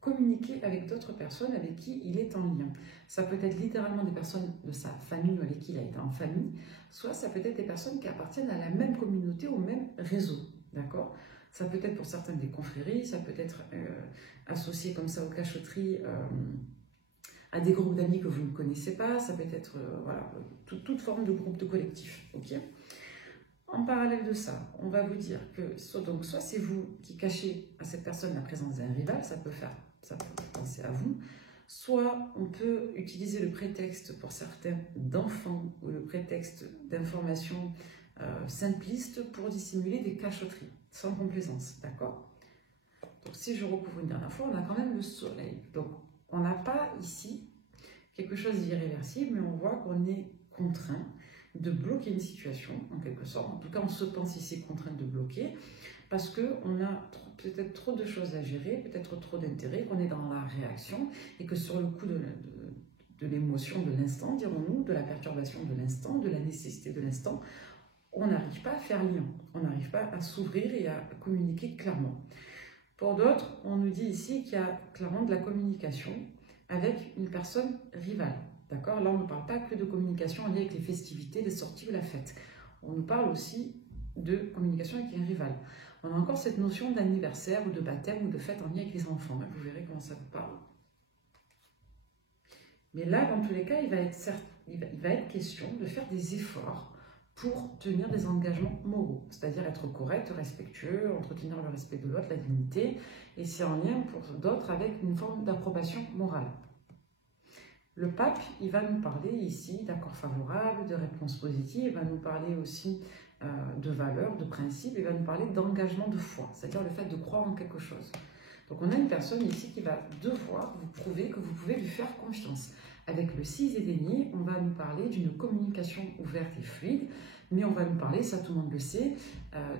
communiquer avec d'autres personnes avec qui il est en lien. Ça peut être littéralement des personnes de sa famille ou avec qui il a été en famille, soit ça peut être des personnes qui appartiennent à la même communauté, au même réseau, d'accord? Ça peut être pour certaines des confréries, ça peut être associé comme ça aux cachotteries, à des groupes d'amis que vous ne connaissez pas, ça peut être voilà, toute forme de groupe, de collectif, ok? En parallèle de ça, on va vous dire que soit c'est vous qui cachez à cette personne la présence d'un rival, ça peut penser à vous, soit on peut utiliser le prétexte pour certains d'enfants ou le prétexte d'informations simplistes pour dissimuler des cachotteries, sans complaisance, d'accord? Donc si je recouvre une dernière fois, on a quand même le soleil. Donc on n'a pas ici quelque chose d'irréversible, mais on voit qu'on est contraint de bloquer une situation, en quelque sorte. En tout cas, on se pense ici contraint de bloquer, parce qu'on a peut-être trop de choses à gérer, peut-être trop d'intérêt, qu'on est dans la réaction, et que sur le coup de l'émotion de l'instant, dirons-nous, de la perturbation de l'instant, de la nécessité de l'instant, on n'arrive pas à faire lien, on n'arrive pas à s'ouvrir et à communiquer clairement. Pour d'autres, on nous dit ici qu'il y a clairement de la communication avec une personne rivale. D'accord? Là, on ne parle pas que de communication en lien avec les festivités, les sorties ou la fête. On nous parle aussi de communication avec un rival. On a encore cette notion d'anniversaire ou de baptême ou de fête en lien avec les enfants. Vous verrez comment ça vous parle. Mais là, dans tous les cas, il va être question de faire des efforts pour tenir des engagements moraux, c'est-à-dire être correct, respectueux, entretenir le respect de l'autre, la dignité, et c'est en lien pour d'autres avec une forme d'approbation morale. Le pape, il va nous parler ici d'accords favorables, de réponses positives, il va nous parler aussi de valeurs, de principes, il va nous parler d'engagement de foi, c'est-à-dire le fait de croire en quelque chose. Donc on a une personne ici qui va devoir vous prouver que vous pouvez lui faire confiance. Avec le 6 et deniers, on va nous parler d'une communication ouverte et fluide, mais on va nous parler, ça tout le monde le sait,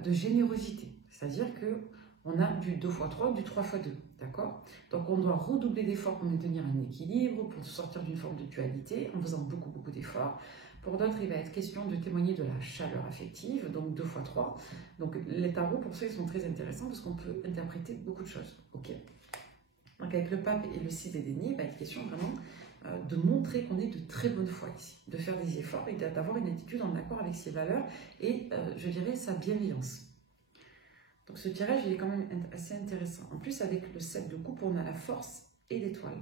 de générosité. C'est-à-dire qu'on a du 2x3, du 3x2, d'accord? Donc on doit redoubler d'efforts pour maintenir un équilibre, pour sortir d'une forme de dualité, en faisant beaucoup d'efforts. Pour d'autres, il va être question de témoigner de la chaleur affective, donc 2x3. Donc les tarots, pour ceux, ils sont très intéressants parce qu'on peut interpréter beaucoup de choses. Ok. Donc avec le pape et le 6 des deniers, il va être question vraiment de montrer qu'on est de très bonne foi ici, de faire des efforts et d'avoir une attitude en accord avec ses valeurs et, je dirais, sa bienveillance. Donc ce tirage, il est quand même assez intéressant. En plus, avec le 7 de coupe, on a la force et l'étoile.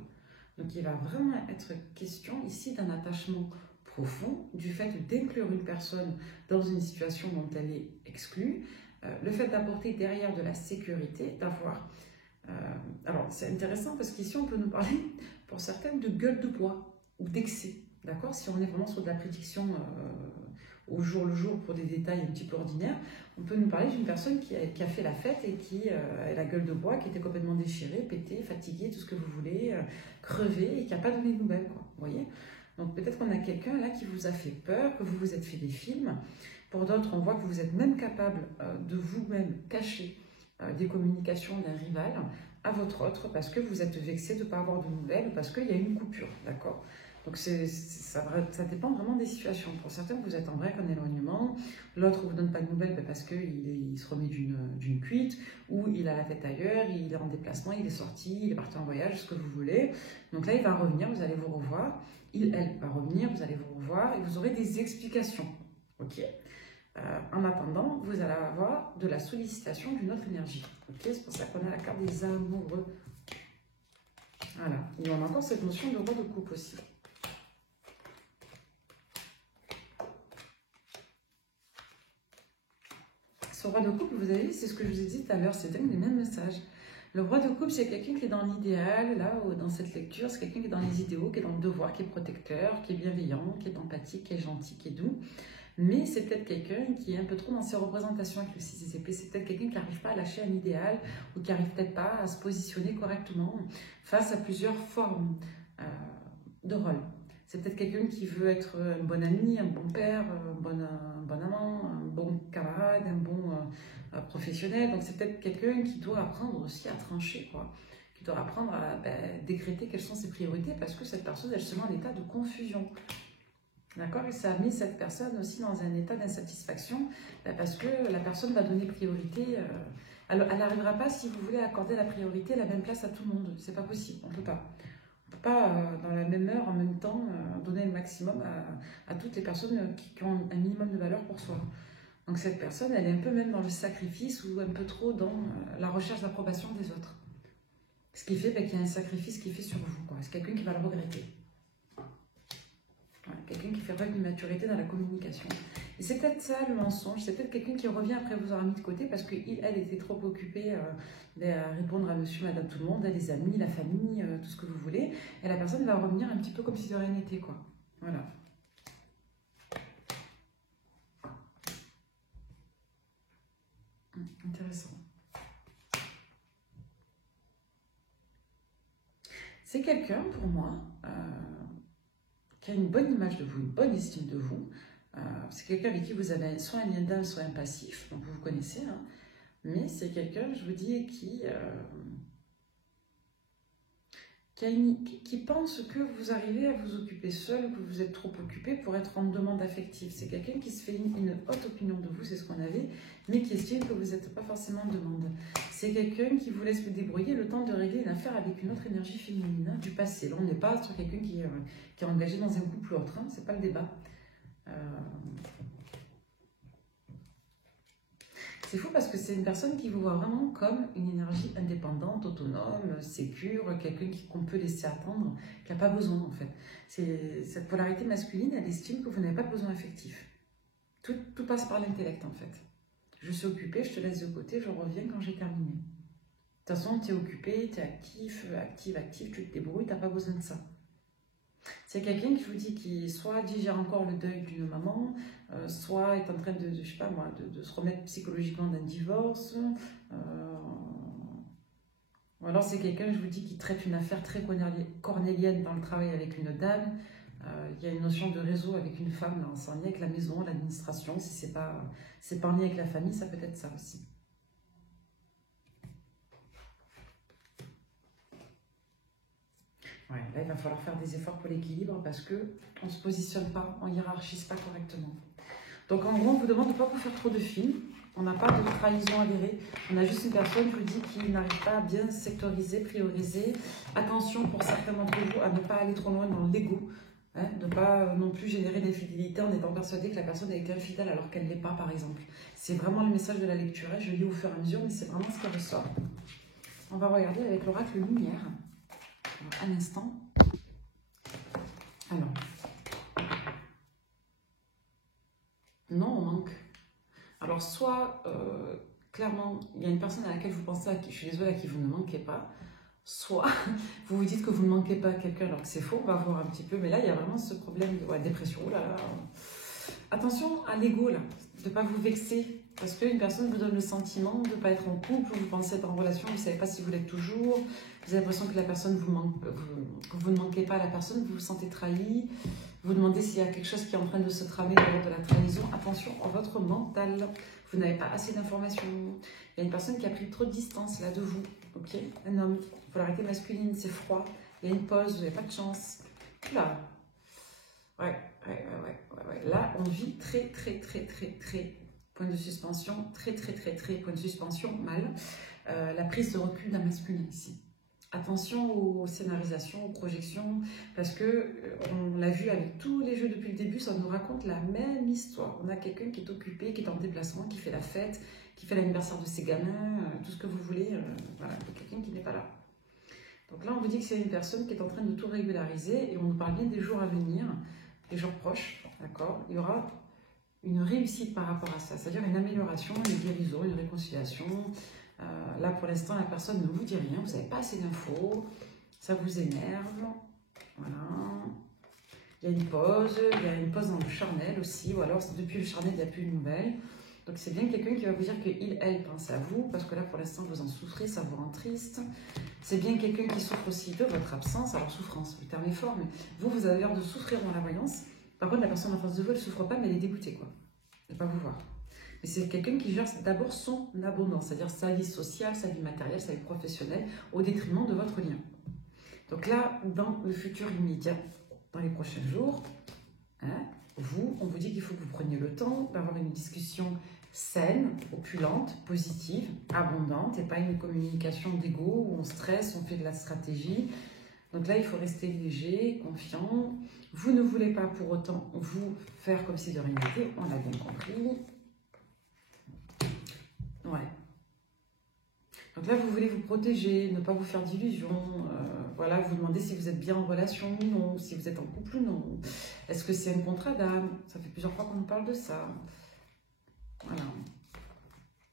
Donc il va vraiment être question ici d'un attachement profond, du fait d'inclure une personne dans une situation dont elle est exclue, le fait d'apporter derrière de la sécurité, d'avoir... alors c'est intéressant parce qu'ici on peut nous parler pour certaines de gueule de bois ou d'excès, d'accord? Si on est vraiment sur de la prédiction au jour le jour pour des détails un petit peu ordinaires, on peut nous parler d'une personne qui a fait la fête et qui a la gueule de bois, qui était complètement déchirée, pétée, fatiguée, tout ce que vous voulez, crevée et qui n'a pas donné de nouvelles, quoi, vous voyez? Donc peut-être qu'on a quelqu'un là qui vous a fait peur, que vous vous êtes fait des films. Pour d'autres, on voit que vous êtes même capable de vous-même cacher des communications d'un rival à votre autre parce que vous êtes vexé de ne pas avoir de nouvelles, parce qu'il y a une coupure, d'accord? Donc ça dépend vraiment des situations. Pour certains, vous êtes en vrai qu'un éloignement, l'autre ne vous donne pas de nouvelles parce qu'il se remet d'une cuite, ou il a la tête ailleurs, il est en déplacement, il est sorti, il est parti en voyage, ce que vous voulez. Donc là, il va revenir, vous allez vous revoir. Elle va revenir, vous allez vous revoir et vous aurez des explications. Ok. En attendant, vous allez avoir de la sollicitation d'une autre énergie. Ok. C'est pour ça qu'on a la carte des amoureux. Voilà. Et on a encore cette notion de roi de coupe aussi. Ce roi de coupe, vous avez vu, c'est ce que je vous ai dit tout à l'heure, c'est les mêmes messages. Le roi de coupe, c'est quelqu'un qui est dans l'idéal, là, dans cette lecture, c'est quelqu'un qui est dans les idéaux, qui est dans le devoir, qui est protecteur, qui est bienveillant, qui est empathique, qui est gentil, qui est doux. Mais c'est peut-être quelqu'un qui est un peu trop dans ses représentations avec le 6 des épées. C'est peut-être quelqu'un qui n'arrive pas à lâcher un idéal ou qui n'arrive peut-être pas à se positionner correctement face à plusieurs formes de rôle. C'est peut-être quelqu'un qui veut être un bon ami, un bon père, un bon amant, un bon camarade, un bon professionnel. Donc c'est peut-être quelqu'un qui doit apprendre aussi à trancher, quoi. Qui doit apprendre à décréter quelles sont ses priorités parce que cette personne, elle se met en état de confusion. D'accord? Et ça a mis cette personne aussi dans un état d'insatisfaction parce que la personne va donner priorité. Elle n'arrivera pas, si vous voulez, à accorder la priorité, la même place à tout le monde. C'est pas possible, on ne peut pas. On ne peut pas, dans la même heure, en même temps, donner le maximum à toutes les personnes qui ont un minimum de valeur pour soi. Donc cette personne, elle est un peu même dans le sacrifice ou un peu trop dans la recherche d'approbation des autres. Ce qui fait qu'il y a un sacrifice qui est fait sur vous. C'est quelqu'un qui va le regretter. Voilà, quelqu'un qui fait preuve d'une maturité dans la communication. Et c'est peut-être ça le mensonge, c'est peut-être quelqu'un qui revient après vous avoir mis de côté parce qu'elle était trop occupée à répondre à monsieur, madame, tout le monde, les amis, la famille, tout ce que vous voulez. Et la personne va revenir un petit peu comme si de rien n'était, quoi. Voilà. Intéressant. C'est quelqu'un, pour moi, qui a une bonne image de vous, une bonne estime de vous. C'est quelqu'un avec qui vous avez soit un lien d'âme, soit un passif, donc vous vous connaissez, hein. Mais c'est quelqu'un, je vous dis, qui pense que vous arrivez à vous occuper seul, que vous êtes trop occupé pour être en demande affective. C'est quelqu'un qui se fait une haute opinion de vous, c'est ce qu'on avait, mais qui estime que vous n'êtes pas forcément en demande. C'est quelqu'un qui vous laisse vous débrouiller le temps de régler une affaire avec une autre énergie féminine, hein, du passé. Là, on n'est pas sur quelqu'un qui est engagé dans un couple ou autre, hein, c'est pas le débat. C'est fou parce que c'est une personne qui vous voit vraiment comme une énergie indépendante, autonome, sécure, quelqu'un qu'on peut laisser attendre, qui n'a pas besoin en fait. Cette polarité masculine, elle estime que vous n'avez pas de besoin affectif. Tout passe par l'intellect en fait. Je suis occupée, je te laisse de côté, je reviens quand j'ai terminé. De toute façon, tu es occupé, tu es actif, active, tu te débrouilles, tu n'as pas besoin de ça. C'est quelqu'un qui vous dit qui soit digère encore le deuil d'une maman, soit est en train de je sais pas moi, de se remettre psychologiquement d'un divorce. Ou alors c'est quelqu'un, je vous dis, qui traite une affaire très cornélienne dans le travail avec une dame. Il y a une notion de réseau avec une femme, là, c'est en lien avec la maison, l'administration. Si c'est pas en lien avec la famille, ça peut être ça aussi. Ouais, là, il va falloir faire des efforts pour l'équilibre parce qu'on ne se positionne pas, on ne hiérarchise pas correctement. Donc, en gros, on vous demande de ne pas vous faire trop de films. On n'a pas de trahison avérée. On a juste une personne, je vous dis, qui n'arrive pas à bien sectoriser, prioriser. Attention pour certains d'entre vous à ne pas aller trop loin dans l'ego. Hein, de ne pas non plus générer d'infidélité en étant persuadé que la personne a été infidèle alors qu'elle ne l'est pas, par exemple. C'est vraiment le message de la lecture. Hein. Je lis au fur et à mesure, mais c'est vraiment ce qui ressort. On va regarder avec l'oracle lumière. Un instant. Alors. Non, on manque. Alors, soit, clairement, il y a une personne à laquelle vous pensez, je suis désolée, à qui vous ne manquez pas. Soit, vous vous dites que vous ne manquez pas à quelqu'un alors que c'est faux. On va voir un petit peu. Mais là, il y a vraiment ce problème de dépression. Oh là là. Attention à l'ego, là. De ne pas vous vexer. Parce qu'une personne vous donne le sentiment de ne pas être en couple, vous pensez être en relation, vous ne savez pas si vous l'êtes toujours, vous avez l'impression que la personne vous manque, que vous ne manquez pas à la personne, vous vous sentez trahi, vous demandez s'il y a quelque chose qui est en train de se tramer lors de la trahison. Attention à votre mental, vous n'avez pas assez d'informations. Il y a une personne qui a pris trop de distance là de vous, ok? Un homme, polarité masculine, c'est froid, il y a une pause, vous n'avez pas de chance. Là, ouais. Là, on vit très, point de suspension, très, point de suspension, mal. La prise de recul d'un masculin ici. Attention aux scénarisations, aux projections, parce que on l'a vu avec tous les jeux depuis le début, ça nous raconte la même histoire. On a quelqu'un qui est occupé, qui est en déplacement, qui fait la fête, qui fait l'anniversaire de ses gamins, tout ce que vous voulez. Voilà, il y a quelqu'un qui n'est pas là. Donc là, on vous dit que c'est une personne qui est en train de tout régulariser et on nous parle bien des jours à venir, des jours proches, d'accord? Il y aura une réussite par rapport à ça, c'est-à-dire une amélioration, une guérison, une réconciliation. Là, pour l'instant, la personne ne vous dit rien, vous n'avez pas assez d'infos, ça vous énerve. Voilà. il y a une pause dans le charnel aussi, ou alors depuis le charnel, il n'y a plus de nouvelles. Donc c'est bien quelqu'un qui va vous dire qu'il, elle, pense à vous, parce que là, pour l'instant, vous en souffrez, ça vous rend triste. C'est bien quelqu'un qui souffre aussi de votre absence. Alors, souffrance, le terme est fort, mais vous avez l'air de souffrir dans la voyance. Par contre, la personne en face de vous, elle ne souffre pas, mais elle est dégoûtée, quoi. Elle ne veut pas vous voir. Mais c'est quelqu'un qui gère d'abord son abondance, c'est-à-dire sa vie sociale, sa vie matérielle, sa vie professionnelle, au détriment de votre lien. Donc là, dans le futur immédiat, dans les prochains jours, hein, on vous dit qu'il faut que vous preniez le temps d'avoir une discussion saine, opulente, positive, abondante, et pas une communication d'ego où on stresse, on fait de la stratégie. Donc là, il faut rester léger, confiant. Vous ne voulez pas pour autant vous faire comme si de rien n'était, on l'a bien compris. Ouais. Donc là, vous voulez vous protéger, ne pas vous faire d'illusions. Voilà, vous demandez si vous êtes bien en relation ou non, si vous êtes en couple ou non. Est-ce que c'est un contrat d'âme? Ça fait plusieurs fois qu'on nous parle de ça. Voilà.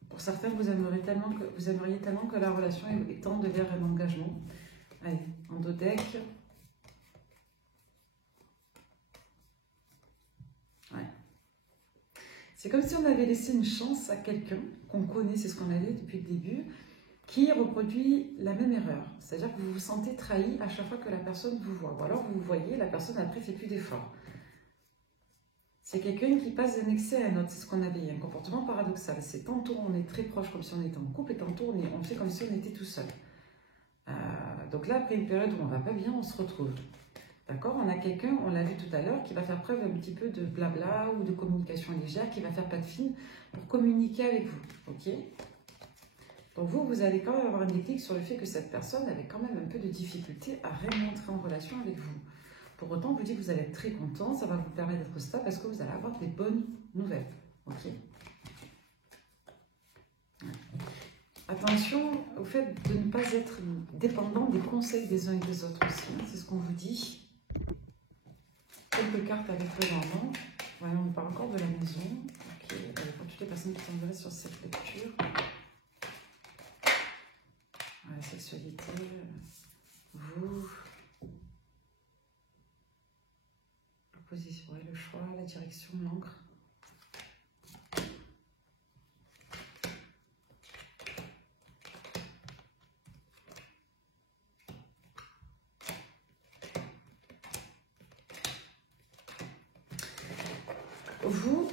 Pour certains, vous aimeriez tellement que la relation tende vers un engagement. Allez, en dos deck. Ouais. C'est comme si on avait laissé une chance à quelqu'un qu'on connaît, c'est ce qu'on avait depuis le début, qui reproduit la même erreur. C'est-à-dire que vous vous sentez trahi à chaque fois que la personne vous voit. Ou alors vous voyez, la personne après fait plus d'efforts. C'est quelqu'un qui passe d'un excès à un autre. C'est ce qu'on avait, un comportement paradoxal. C'est tantôt on est très proche comme si on était en couple et tantôt on fait comme si on était tout seul. Donc là, après une période où on ne va pas bien, on se retrouve. D'accord? On a quelqu'un, on l'a vu tout à l'heure, qui va faire preuve un petit peu de blabla ou de communication légère, qui va faire pas de fine pour communiquer avec vous. Ok? Donc vous allez quand même avoir un déclic sur le fait que cette personne avait quand même un peu de difficulté à réentrer en relation avec vous. Pour autant, on vous dit que vous allez être très content, ça va vous permettre d'être stable parce que vous allez avoir des bonnes nouvelles. Ok? Attention au fait de ne pas être dépendant des conseils des uns et des autres aussi. C'est ce qu'on vous dit. Quelques cartes avec le normand. Voilà, on parle encore de la maison. Ok, pour toutes les personnes qui tomberaient sur cette lecture. La sexualité, vous, la position et le choix, la direction, l'encre.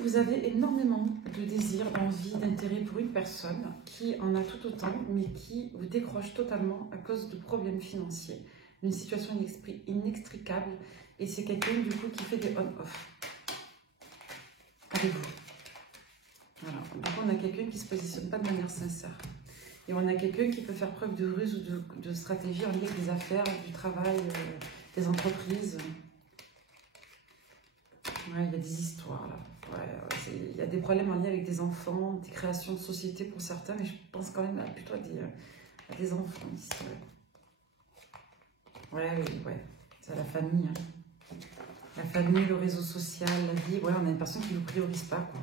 Vous avez énormément de désir, d'envie, d'intérêt pour une personne qui en a tout autant, mais qui vous décroche totalement à cause de problèmes financiers, d'une situation inextricable, et c'est quelqu'un du coup qui fait des on-off avec vous. Voilà. Donc on a quelqu'un qui ne se positionne pas de manière sincère. Et on a quelqu'un qui peut faire preuve de ruse ou de stratégie en lien avec les affaires, du travail, des entreprises. Ouais, il y a des histoires là. Ouais, il y a des problèmes en lien avec des enfants, des créations de sociétés pour certains, mais je pense quand même plutôt à des enfants ici. Ouais, c'est la famille. Hein. La famille, le réseau social, la vie. Ouais, on a une personne qui ne nous priorise pas, quoi.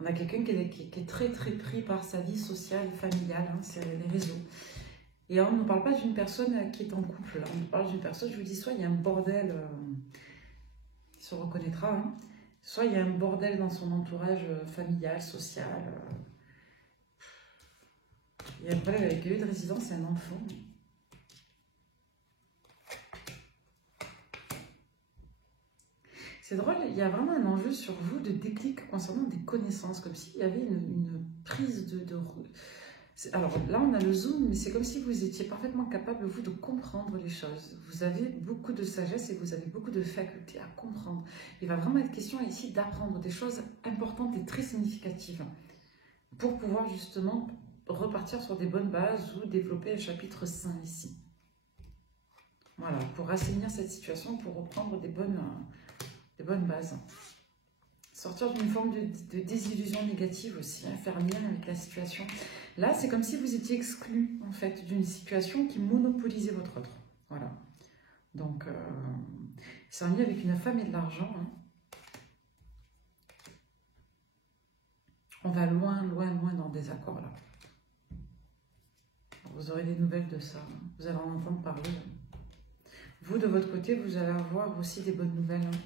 On a quelqu'un qui est très très pris par sa vie sociale, familiale, hein, c'est les réseaux. Et on ne parle pas d'une personne qui est en couple, là. On parle d'une personne, je vous dis, soit il y a un bordel, il se reconnaîtra, hein, soit il y a un bordel dans son entourage familial, social. Il y a un problème avec le lieu de résidence et un enfant. C'est drôle, il y a vraiment un enjeu sur vous de déclic concernant des connaissances, comme s'il y avait une prise de... Alors là, on a le zoom, mais c'est comme si vous étiez parfaitement capable, vous, de comprendre les choses. Vous avez beaucoup de sagesse et vous avez beaucoup de faculté à comprendre. Il va vraiment être question ici d'apprendre des choses importantes et très significatives pour pouvoir justement repartir sur des bonnes bases ou développer un chapitre sain ici. Voilà, pour assainir cette situation, pour reprendre des bonnes bases. Sortir d'une forme de désillusion négative aussi, hein, faire lien avec la situation. Là, c'est comme si vous étiez exclu, en fait, d'une situation qui monopolisait votre autre. Voilà. Donc, c'est un lien avec une femme et de l'argent. Hein. On va loin, loin, loin dans des accords, là. Vous aurez des nouvelles de ça. Hein. Vous allez en entendre parler. Vous, de votre côté, vous allez avoir aussi des bonnes nouvelles. Hein.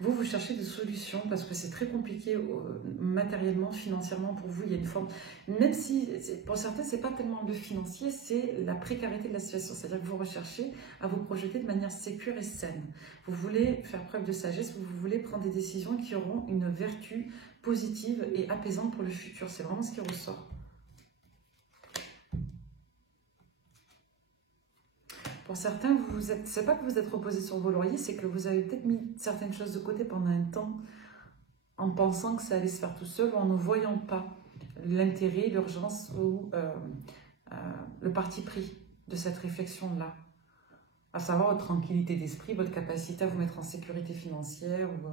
Vous cherchez des solutions parce que c'est très compliqué matériellement, financièrement pour vous. Il y a une forme, même si pour certains, c'est pas tellement le financier, c'est la précarité de la situation. C'est-à-dire que vous recherchez à vous projeter de manière sécure et saine. Vous voulez faire preuve de sagesse, vous voulez prendre des décisions qui auront une vertu positive et apaisante pour le futur. C'est vraiment ce qui ressort. Pour certains, c'est pas que vous êtes reposé sur vos lauriers, c'est que vous avez peut-être mis certaines choses de côté pendant un temps en pensant que ça allait se faire tout seul ou en ne voyant pas l'intérêt, l'urgence ou le parti pris de cette réflexion-là. À savoir votre tranquillité d'esprit, votre capacité à vous mettre en sécurité financière ou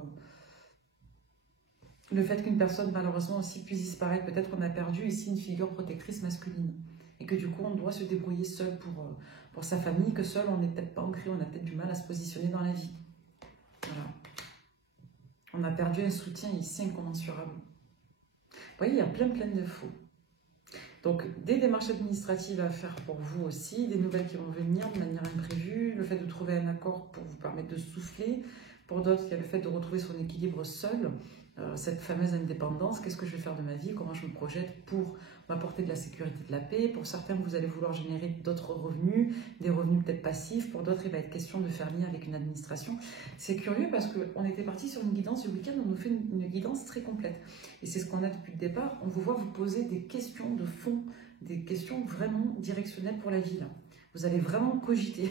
le fait qu'une personne malheureusement aussi puisse disparaître. Peut-être qu'on a perdu ici une figure protectrice masculine et que du coup on doit se débrouiller seul pour sa famille, que seul on n'est peut-être pas ancré, on a peut-être du mal à se positionner dans la vie. Voilà. On a perdu un soutien ici incommensurable. Vous voyez, il y a plein de faux. Donc, des démarches administratives à faire pour vous aussi, des nouvelles qui vont venir de manière imprévue, le fait de trouver un accord pour vous permettre de souffler. Pour d'autres, il y a le fait de retrouver son équilibre seul, cette fameuse indépendance. Qu'est-ce que je vais faire de ma vie? Comment je me projette pour m'apporter de la sécurité, de la paix? Pour certains, vous allez vouloir générer d'autres revenus, des revenus peut-être passifs. Pour d'autres, il va être question de faire lien avec une administration. C'est curieux parce qu'on était parti sur une guidance du week-end, on nous fait une guidance très complète. Et c'est ce qu'on a depuis le départ. On vous voit vous poser des questions de fond, des questions vraiment directionnelles pour la vie. Là. Vous allez vraiment cogiter.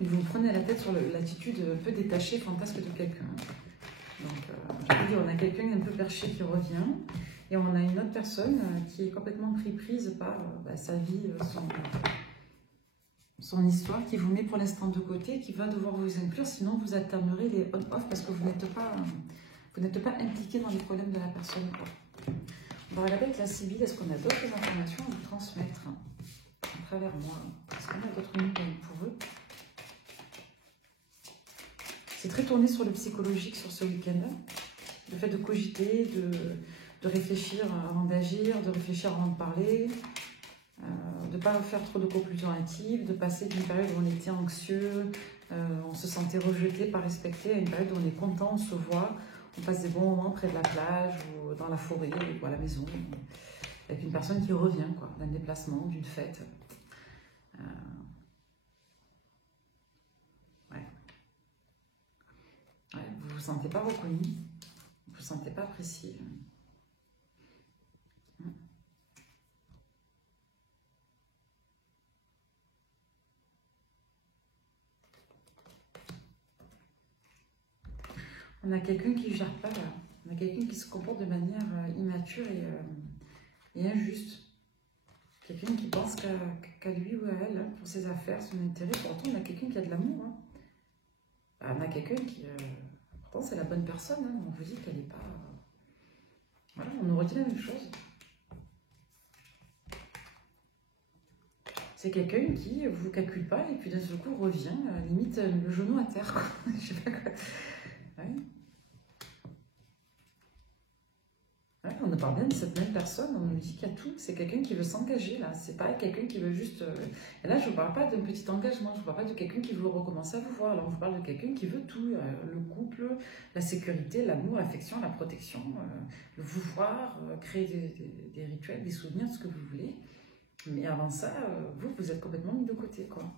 Et vous prenez la tête sur l'attitude un peu détachée, fantasque de quelqu'un. Donc, je vous dis, on a quelqu'un un peu perché qui revient. Et on a une autre personne qui est complètement prise par sa vie, son histoire, qui vous met pour l'instant de côté, qui va devoir vous inclure, sinon vous alternerez les on-off parce que vous n'êtes pas impliqué dans les problèmes de la personne. On va regarder avec la Sibylle, est-ce qu'on a d'autres informations à vous transmettre à travers moi? Est-ce qu'on a d'autres nouvelles pour eux? C'est très tourné sur le psychologique sur ce week-end. Le fait de cogiter, de réfléchir avant d'agir, de réfléchir avant de parler, de ne pas faire trop de conclusions hâtives, de passer d'une période où on était anxieux, on se sentait rejeté, pas respecté, à une période où on est content, on se voit, on passe des bons moments près de la plage ou dans la forêt ou à la maison, avec une personne qui revient d'un déplacement, d'une fête. Vous ne vous sentez pas reconnu, vous ne vous sentez pas apprécié. On a quelqu'un qui ne gère pas là. On a quelqu'un qui se comporte de manière immature et injuste. Quelqu'un qui pense qu'à lui ou à elle, pour ses affaires, son intérêt. Pourtant, on a quelqu'un qui a de l'amour. Hein. On a quelqu'un qui... pourtant, c'est la bonne personne. Hein. On vous dit qu'elle n'est pas... Voilà, on nous redit la même chose. C'est quelqu'un qui ne vous calcule pas et puis d'un seul coup revient, limite le genou à terre. Je sais pas quoi. Ouais. Ouais, on ne parle bien de cette même personne, on nous dit qu'il y a tout. C'est quelqu'un qui veut s'engager là. C'est pas quelqu'un qui veut juste. Et là, je ne parle pas d'un petit engagement, je ne parle pas de quelqu'un qui veut recommencer à vous voir. Alors, je parle de quelqu'un qui veut tout le couple, la sécurité, l'amour, l'affection, la protection, le vous voir, créer des rituels, des souvenirs, ce que vous voulez. Mais avant ça, vous êtes complètement mis de côté, quoi.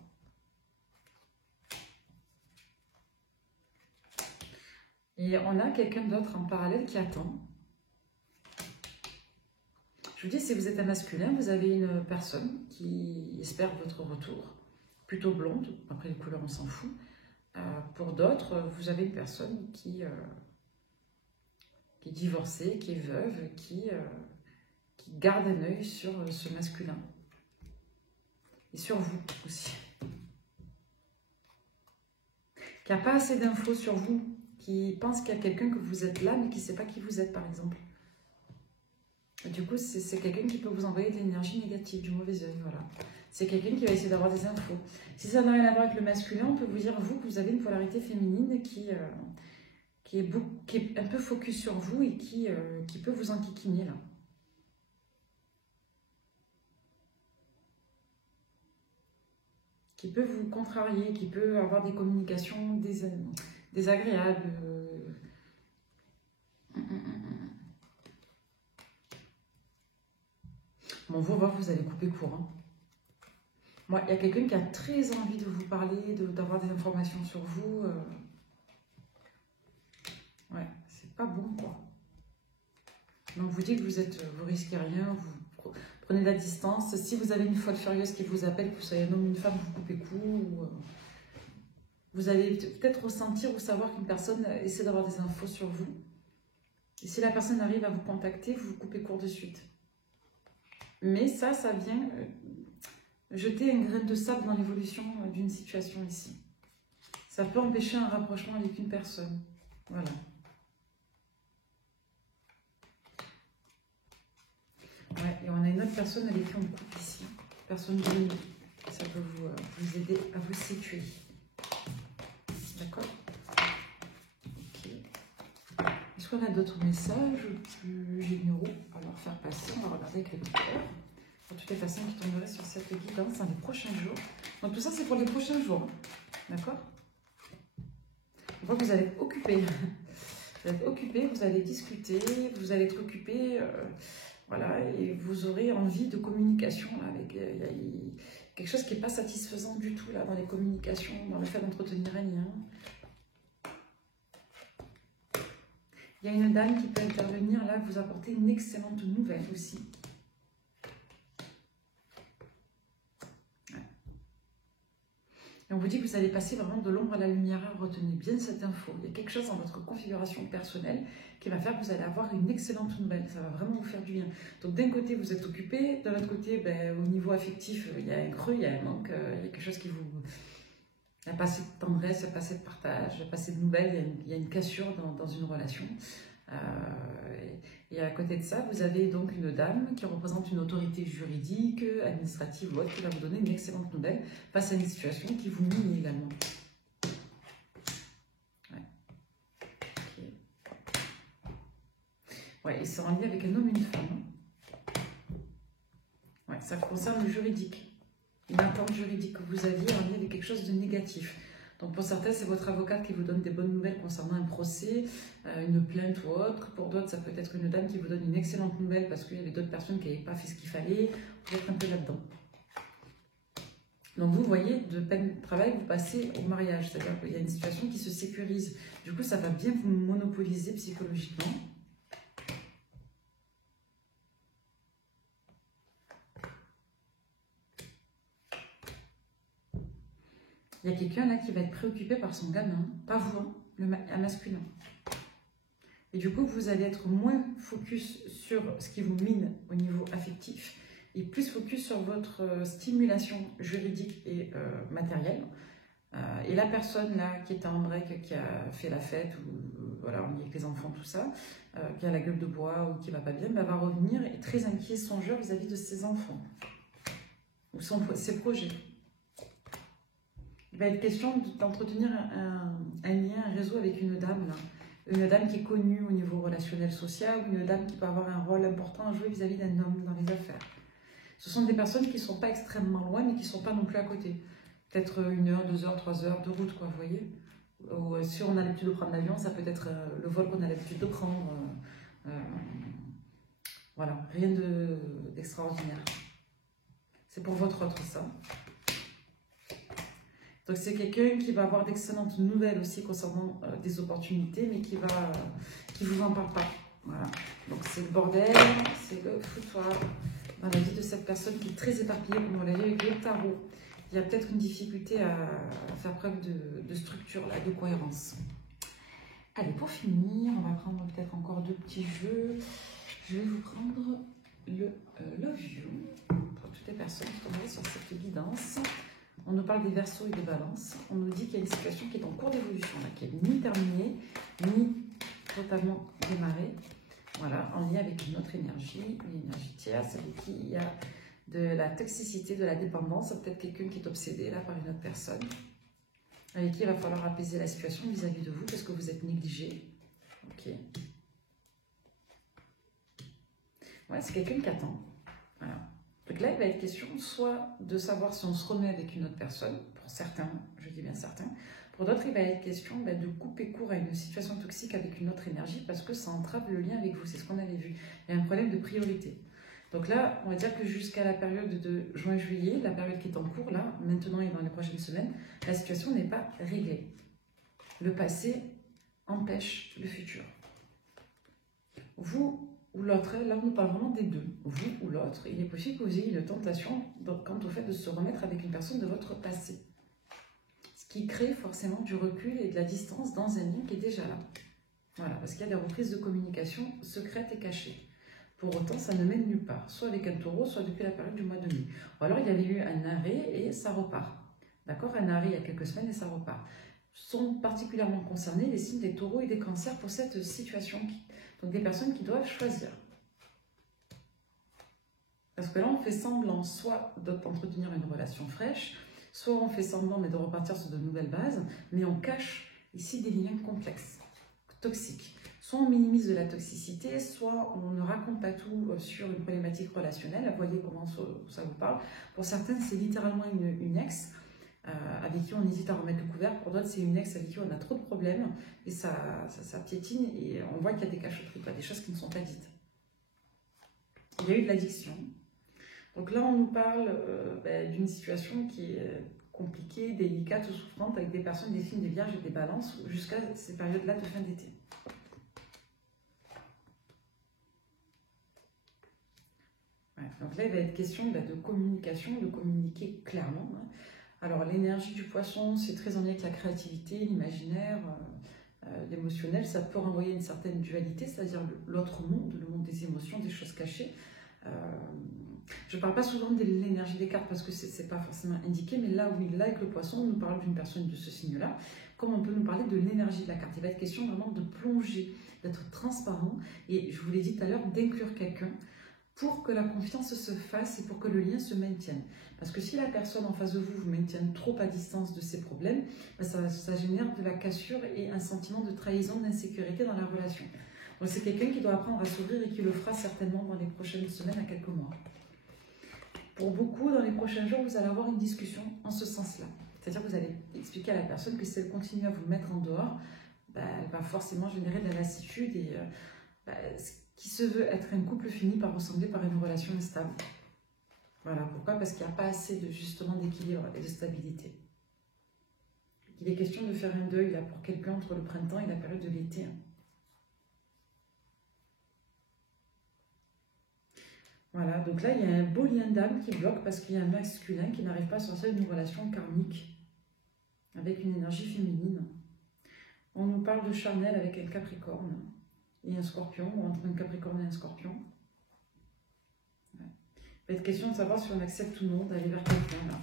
Et on a quelqu'un d'autre en parallèle qui attend. Je vous dis, si vous êtes un masculin, vous avez une personne qui espère votre retour, plutôt blonde, après les couleurs on s'en fout. Pour d'autres, vous avez une personne qui est divorcée, qui est veuve, qui garde un œil sur ce masculin. Et sur vous aussi. Qui n'a pas assez d'infos sur vous, qui pense qu'il y a quelqu'un que vous êtes là, mais qui ne sait pas qui vous êtes, par exemple. Et du coup, c'est quelqu'un qui peut vous envoyer de l'énergie négative, du mauvais œil, voilà. C'est quelqu'un qui va essayer d'avoir des infos. Si ça n'a rien à voir avec le masculin, on peut vous dire, vous, que vous avez une polarité féminine qui est un peu focus sur vous et qui peut vous enquiquiner, là. qui peut vous contrarier, qui peut avoir des communications désagréables. Bon, vous voir, vous allez couper court. Hein. Moi, il y a quelqu'un qui a très envie de vous parler, d'avoir des informations sur vous. Ouais, c'est pas bon, quoi. Donc, vous dites que vous risquez rien, vous prenez la distance. Si vous avez une folle furieuse qui vous appelle, que vous soyez un homme ou une femme, vous coupez court. Vous allez peut-être ressentir ou savoir qu'une personne essaie d'avoir des infos sur vous. Et si la personne arrive à vous contacter, vous coupez court de suite. Mais ça vient jeter un grain de sable dans l'évolution d'une situation ici. Ça peut empêcher un rapprochement avec une personne. Voilà. Ouais, et on a une autre personne avec qui on coupe ici. Personne de ça peut vous aider à vous situer. D'accord? Ok. Est-ce qu'on a d'autres messages plus généraux à leur faire passer? On va regarder avec les couleurs. Pour toutes les personnes qui tomberaient sur cette guidance dans les prochains jours. Donc tout ça, c'est pour les prochains jours. D'accord? On voit que vous allez être occupé. Vous allez être occupé, vous allez discuter, vous allez être occupé. Voilà, et vous aurez envie de communication là, avec quelque chose qui n'est pas satisfaisant du tout là, dans les communications, dans le fait d'entretenir un lien. Il y a une dame qui peut intervenir là, vous apporter une excellente nouvelle aussi. Ouais. Et on vous dit que vous allez passer vraiment de l'ombre à la lumière. Retenez bien cette info. Il y a quelque chose dans votre configuration personnelle qui va faire que vous allez avoir une excellente nouvelle. Ça va vraiment vous faire du bien. Donc d'un côté, vous êtes occupé. De l'autre côté, ben, au niveau affectif, il y a un creux, il y a un manque. Il y a quelque chose qui vous... Il n'y a pas assez de tendresse, il n'y a pas assez de partage, il n'y a pas assez de nouvelles. Il y a une cassure dans une relation. Et à côté de ça, vous avez donc une dame qui représente une autorité juridique, administrative ou autre, qui va vous donner une excellente nouvelle face à une situation qui vous mine également. Ouais. Okay. Ouais, et c'est en lien avec un homme et une femme. Ouais, ça concerne le juridique. Une attente juridique que vous aviez en lien avec quelque chose de négatif. Donc pour certains, c'est votre avocate qui vous donne des bonnes nouvelles concernant un procès, une plainte ou autre. Pour d'autres, ça peut être une dame qui vous donne une excellente nouvelle parce qu'il y avait d'autres personnes qui n'avaient pas fait ce qu'il fallait. Vous êtes un peu là-dedans. Donc vous voyez, de peine de travail, vous passez au mariage. C'est-à-dire qu'il y a une situation qui se sécurise. Du coup, ça va bien vous monopoliser psychologiquement. Il y a quelqu'un là qui va être préoccupé par son gamin, pas vous, hein, un masculin. Et du coup, vous allez être moins focus sur ce qui vous mine au niveau affectif et plus focus sur votre stimulation juridique et matérielle. Et la personne là qui est en break, qui a fait la fête, ou voilà, on est avec les enfants, tout ça, qui a la gueule de bois ou qui va pas bien, bah, va revenir et très inquiet, songeur vis-à-vis de ses enfants ou ses projets. Il va être question d'entretenir un lien, un réseau avec une dame, là. Une dame qui est connue au niveau relationnel social, ou une dame qui peut avoir un rôle important à jouer vis-à-vis d'un homme dans les affaires. Ce sont des personnes qui ne sont pas extrêmement loin, mais qui ne sont pas non plus à côté. Peut-être 1 heure, 2 heures, 3 heures de route, quoi, vous voyez. Ou si on a l'habitude de prendre l'avion, ça peut être le vol qu'on a l'habitude de prendre. Voilà, rien d'extraordinaire. C'est pour votre autre, ça. Donc c'est quelqu'un qui va avoir d'excellentes nouvelles aussi concernant des opportunités, mais qui vous en parle pas. Voilà. Donc c'est le bordel, c'est le foutoir dans la vie de cette personne qui est très éparpillée, comme on l'a vu avec le tarot. Il y a peut-être une difficulté à faire preuve de structure, là, de cohérence. Allez, pour finir, on va prendre peut-être encore 2 petits jeux. Je vais vous prendre le Love You pour toutes les personnes qui tomberaient sur cette guidance. On nous parle des Verseaux et des Balances. On nous dit qu'il y a une situation qui est en cours d'évolution, qui n'est ni terminée, ni totalement démarrée. Voilà, en lien avec une autre énergie, une énergie tierce, avec qui il y a de la toxicité, de la dépendance. Peut-être quelqu'un qui est obsédé là par une autre personne, avec qui il va falloir apaiser la situation vis-à-vis de vous, parce que vous êtes négligé. Ok. Ouais, c'est quelqu'un qui attend. Voilà. Donc là, il va être question soit de savoir si on se remet avec une autre personne, pour certains, je dis bien certains. Pour d'autres, il va être question de couper court à une situation toxique avec une autre énergie parce que ça entrave le lien avec vous. C'est ce qu'on avait vu. Il y a un problème de priorité. Donc là, on va dire que jusqu'à la période de juin-juillet, la période qui est en cours, là, maintenant et dans les prochaines semaines, la situation n'est pas réglée. Le passé empêche le futur. Vous ou l'autre, là on nous parle vraiment des deux, vous ou l'autre, il est possible que vous ayez une tentation quant au fait de se remettre avec une personne de votre passé. Ce qui crée forcément du recul et de la distance dans un lien qui est déjà là. Voilà, parce qu'il y a des reprises de communication secrètes et cachées. Pour autant, ça ne mène nulle part, soit avec un taureau, soit depuis la période du mois de mai. Ou alors il y avait eu un arrêt et ça repart. D'accord? Un arrêt il y a quelques semaines et ça repart. Sont particulièrement concernés les signes des taureaux et des cancers pour cette situation. Donc des personnes qui doivent choisir. Parce que là, on fait semblant soit d'entretenir une relation fraîche, soit on fait semblant mais de repartir sur de nouvelles bases, mais on cache ici des liens complexes, toxiques. Soit on minimise de la toxicité, soit on ne raconte pas tout sur une problématique relationnelle. Vous voyez comment ça vous parle. Pour certains, c'est littéralement une ex avec qui on hésite à remettre le couvert. Pour d'autres, c'est une ex avec qui on a trop de problèmes et ça piétine et on voit qu'il y a des cachotteries, des choses qui ne sont pas dites. Il y a eu de l'addiction. Donc là, on nous parle d'une situation qui est compliquée, délicate ou souffrante avec des personnes, des signes, des vierges et des balances jusqu'à ces périodes-là de fin d'été. Donc là, il va être question de communication, de communiquer clairement. Alors, l'énergie du poisson, c'est très en lien avec la créativité, l'imaginaire, l'émotionnel. Ça peut renvoyer une certaine dualité, c'est-à-dire l'autre monde, le monde des émotions, des choses cachées. Je ne parle pas souvent de l'énergie des cartes parce que ce n'est pas forcément indiqué, mais là où il est avec le poisson, on nous parle d'une personne de ce signe-là. Comme on peut nous parler de l'énergie de la carte. Il va être question vraiment de plonger, d'être transparent. Et je vous l'ai dit tout à l'heure, d'inclure quelqu'un pour que la confiance se fasse et pour que le lien se maintienne. Parce que si la personne en face de vous vous maintient trop à distance de ses problèmes, ça génère de la cassure et un sentiment de trahison, d'insécurité dans la relation. Donc c'est quelqu'un qui doit apprendre à s'ouvrir et qui le fera certainement dans les prochaines semaines à quelques mois. Pour beaucoup, dans les prochains jours, vous allez avoir une discussion en ce sens-là. C'est-à-dire que vous allez expliquer à la personne que si elle continue à vous mettre en dehors, elle va forcément générer de la lassitude et ce qui se veut être un couple finit par ressembler par une relation instable. Voilà, pourquoi? Parce qu'il n'y a pas assez justement d'équilibre et de stabilité. Il est question de faire un deuil là, pour quelqu'un entre le printemps et la période de l'été. Voilà, donc là, il y a un beau lien d'âme qui bloque parce qu'il y a un masculin qui n'arrive pas à sortir d'une relation karmique avec une énergie féminine. On nous parle de charnel avec un capricorne et un scorpion, ou entre un capricorne et un scorpion. Ouais. Il va être question de savoir si on accepte ou non d'aller vers quelqu'un là.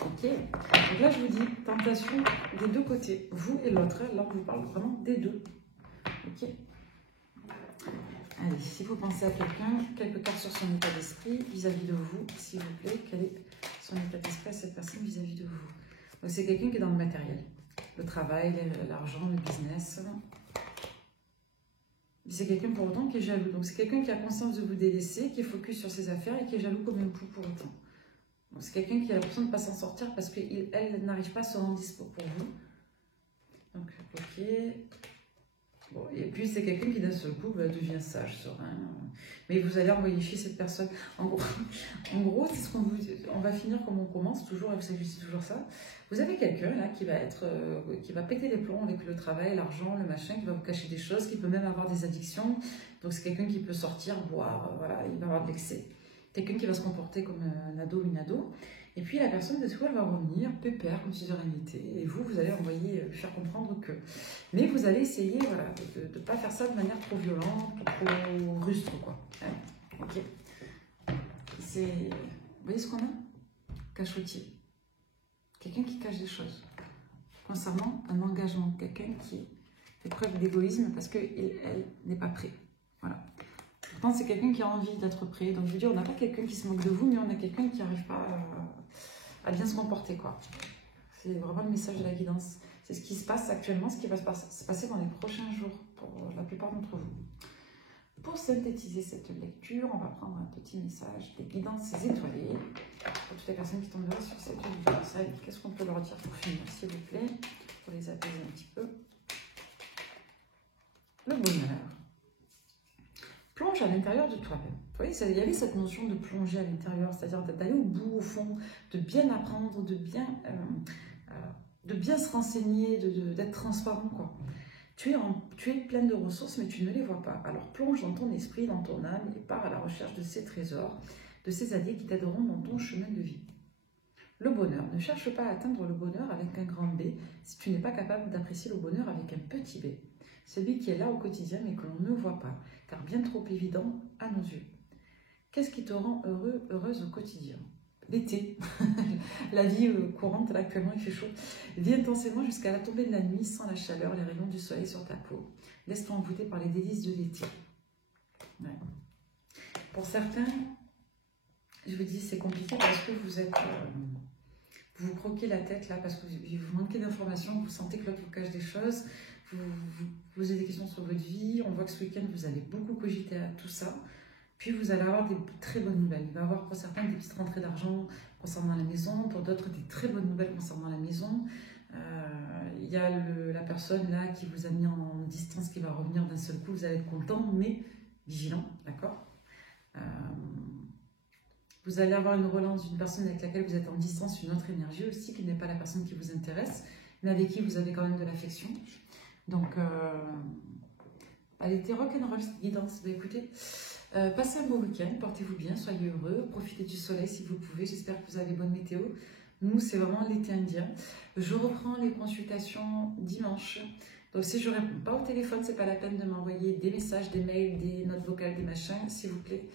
Ok, donc là je vous dis, tentation des deux côtés, vous et l'autre, là on vous parle vraiment des deux. Ok. Allez, si vous pensez à quelqu'un, quelques cartes sur son état d'esprit vis-à-vis de vous, s'il vous plaît, quel est son état d'esprit à cette personne vis-à-vis de vous. Donc c'est quelqu'un qui est dans le matériel, le travail, l'argent, le business. C'est quelqu'un pour autant qui est jaloux. Donc c'est quelqu'un qui a conscience de vous délaisser, qui est focus sur ses affaires et qui est jaloux comme un pou pour autant. Donc c'est quelqu'un qui a l'impression de ne pas s'en sortir parce qu'elle n'arrive pas à se rendre dispo pour vous. Donc ok. Bon, et puis c'est quelqu'un qui d'un seul coup devient sage, serein. Mais vous allez envoyer chier cette personne. En gros c'est ce qu'on vous dit. On va finir comme on commence, toujours, vous savez, c'est toujours ça. Vous avez quelqu'un là qui va péter les plombs avec le travail, l'argent, le machin, qui va vous cacher des choses, qui peut même avoir des addictions. Donc c'est quelqu'un qui peut sortir, boire, voilà, il va avoir de l'excès. Quelqu'un qui va se comporter comme un ado, une ado. Et puis la personne, de tout, elle va revenir, pépère, comme sérénité. Et vous allez envoyer, faire comprendre que. Mais vous allez essayer voilà, de ne pas faire ça de manière trop violente, trop rustre, quoi. Ouais. Ok. Vous voyez ce qu'on a? Cachotier. Quelqu'un qui cache des choses. Concernant un engagement. Quelqu'un qui fait preuve d'égoïsme parce qu'elle n'est pas prêt. Voilà. Pourtant, c'est quelqu'un qui a envie d'être prêt. Donc, je veux dire, on n'a pas quelqu'un qui se moque de vous, mais on a quelqu'un qui n'arrive pas à bien se comporter, quoi. C'est vraiment le message de la guidance. C'est ce qui se passe actuellement, ce qui va se passer dans les prochains jours, pour la plupart d'entre vous. Pour synthétiser cette lecture, on va prendre un petit message des guidances étoilées pour toutes les personnes qui tomberaient sur cette vidéo. Allez, qu'est-ce qu'on peut leur dire pour finir, s'il vous plaît, pour les apaiser un petit peu. Le bonheur. Plonge à l'intérieur de toi-même. Vous voyez, il y avait cette notion de plonger à l'intérieur, c'est-à-dire d'aller au bout, au fond, de bien apprendre, de bien se renseigner, d'être transparent, quoi. Tu es plein de ressources, mais tu ne les vois pas. Alors plonge dans ton esprit, dans ton âme, et pars à la recherche de ces trésors, de ces alliés qui t'aideront dans ton chemin de vie. Le bonheur. Ne cherche pas à atteindre le bonheur avec un grand B si tu n'es pas capable d'apprécier le bonheur avec un petit b. Celui qui est là au quotidien, mais que l'on ne voit pas, car bien trop évident à nos yeux. Qu'est-ce qui te rend heureux, heureuse au quotidien? L'été, la vie courante, là actuellement il fait chaud. Vis intensément jusqu'à la tombée de la nuit sans la chaleur, les rayons du soleil sur ta peau. Laisse-toi envoûter par les délices de l'été. Ouais. Pour certains, je vous dis c'est compliqué parce que vous êtes, vous croquez la tête là parce que vous manquez d'informations, vous sentez que l'autre vous cache des choses, vous posez des questions sur votre vie. On voit que ce week-end vous allez beaucoup cogiter à tout ça. Puis vous allez avoir des très bonnes nouvelles. Il va y avoir pour certains des petites rentrées d'argent concernant la maison, pour d'autres des très bonnes nouvelles concernant la maison. Il y a la personne là qui vous a mis en distance qui va revenir d'un seul coup. Vous allez être content, mais vigilant, d'accord? Vous allez avoir une relance d'une personne avec laquelle vous êtes en distance, une autre énergie aussi, qui n'est pas la personne qui vous intéresse, mais avec qui vous avez quand même de l'affection. Donc, elle était rock'n'roll cette guidance. Bah, écoutez, passez un beau week-end, portez-vous bien, soyez heureux, profitez du soleil si vous pouvez. J'espère que vous avez bonne météo. Nous, c'est vraiment l'été indien. Je reprends les consultations dimanche. Donc, si je ne réponds pas au téléphone, c'est pas la peine de m'envoyer des messages, des mails, des notes vocales, des machins, s'il vous plaît.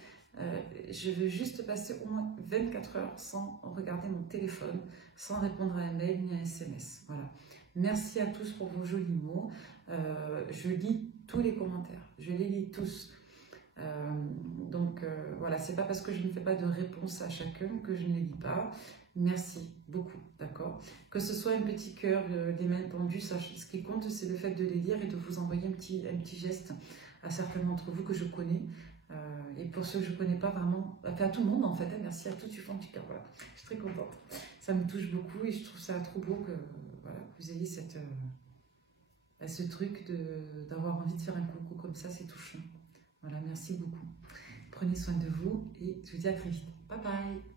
Je veux juste passer au moins 24 heures sans regarder mon téléphone, sans répondre à un mail ni à un SMS. Voilà. Merci à tous pour vos jolis mots. Je lis tous les commentaires, je les lis tous. Voilà, c'est pas parce que je ne fais pas de réponse à chacun que je ne les lis pas. Merci beaucoup, d'accord? Que ce soit un petit cœur, des mains tendues, ce qui compte, c'est le fait de les lire et de vous envoyer un petit geste à certains d'entre vous que je connais. Et pour ceux que je ne connais pas vraiment, enfin à tout le monde en fait, hein, merci à tous du fond du cœur, voilà. Je suis très contente. Ça me touche beaucoup et je trouve ça trop beau que, voilà, que vous ayez ce truc d'avoir envie de faire un coucou comme ça, c'est touchant. Voilà, merci beaucoup. Prenez soin de vous et je vous dis à très vite. Bye bye.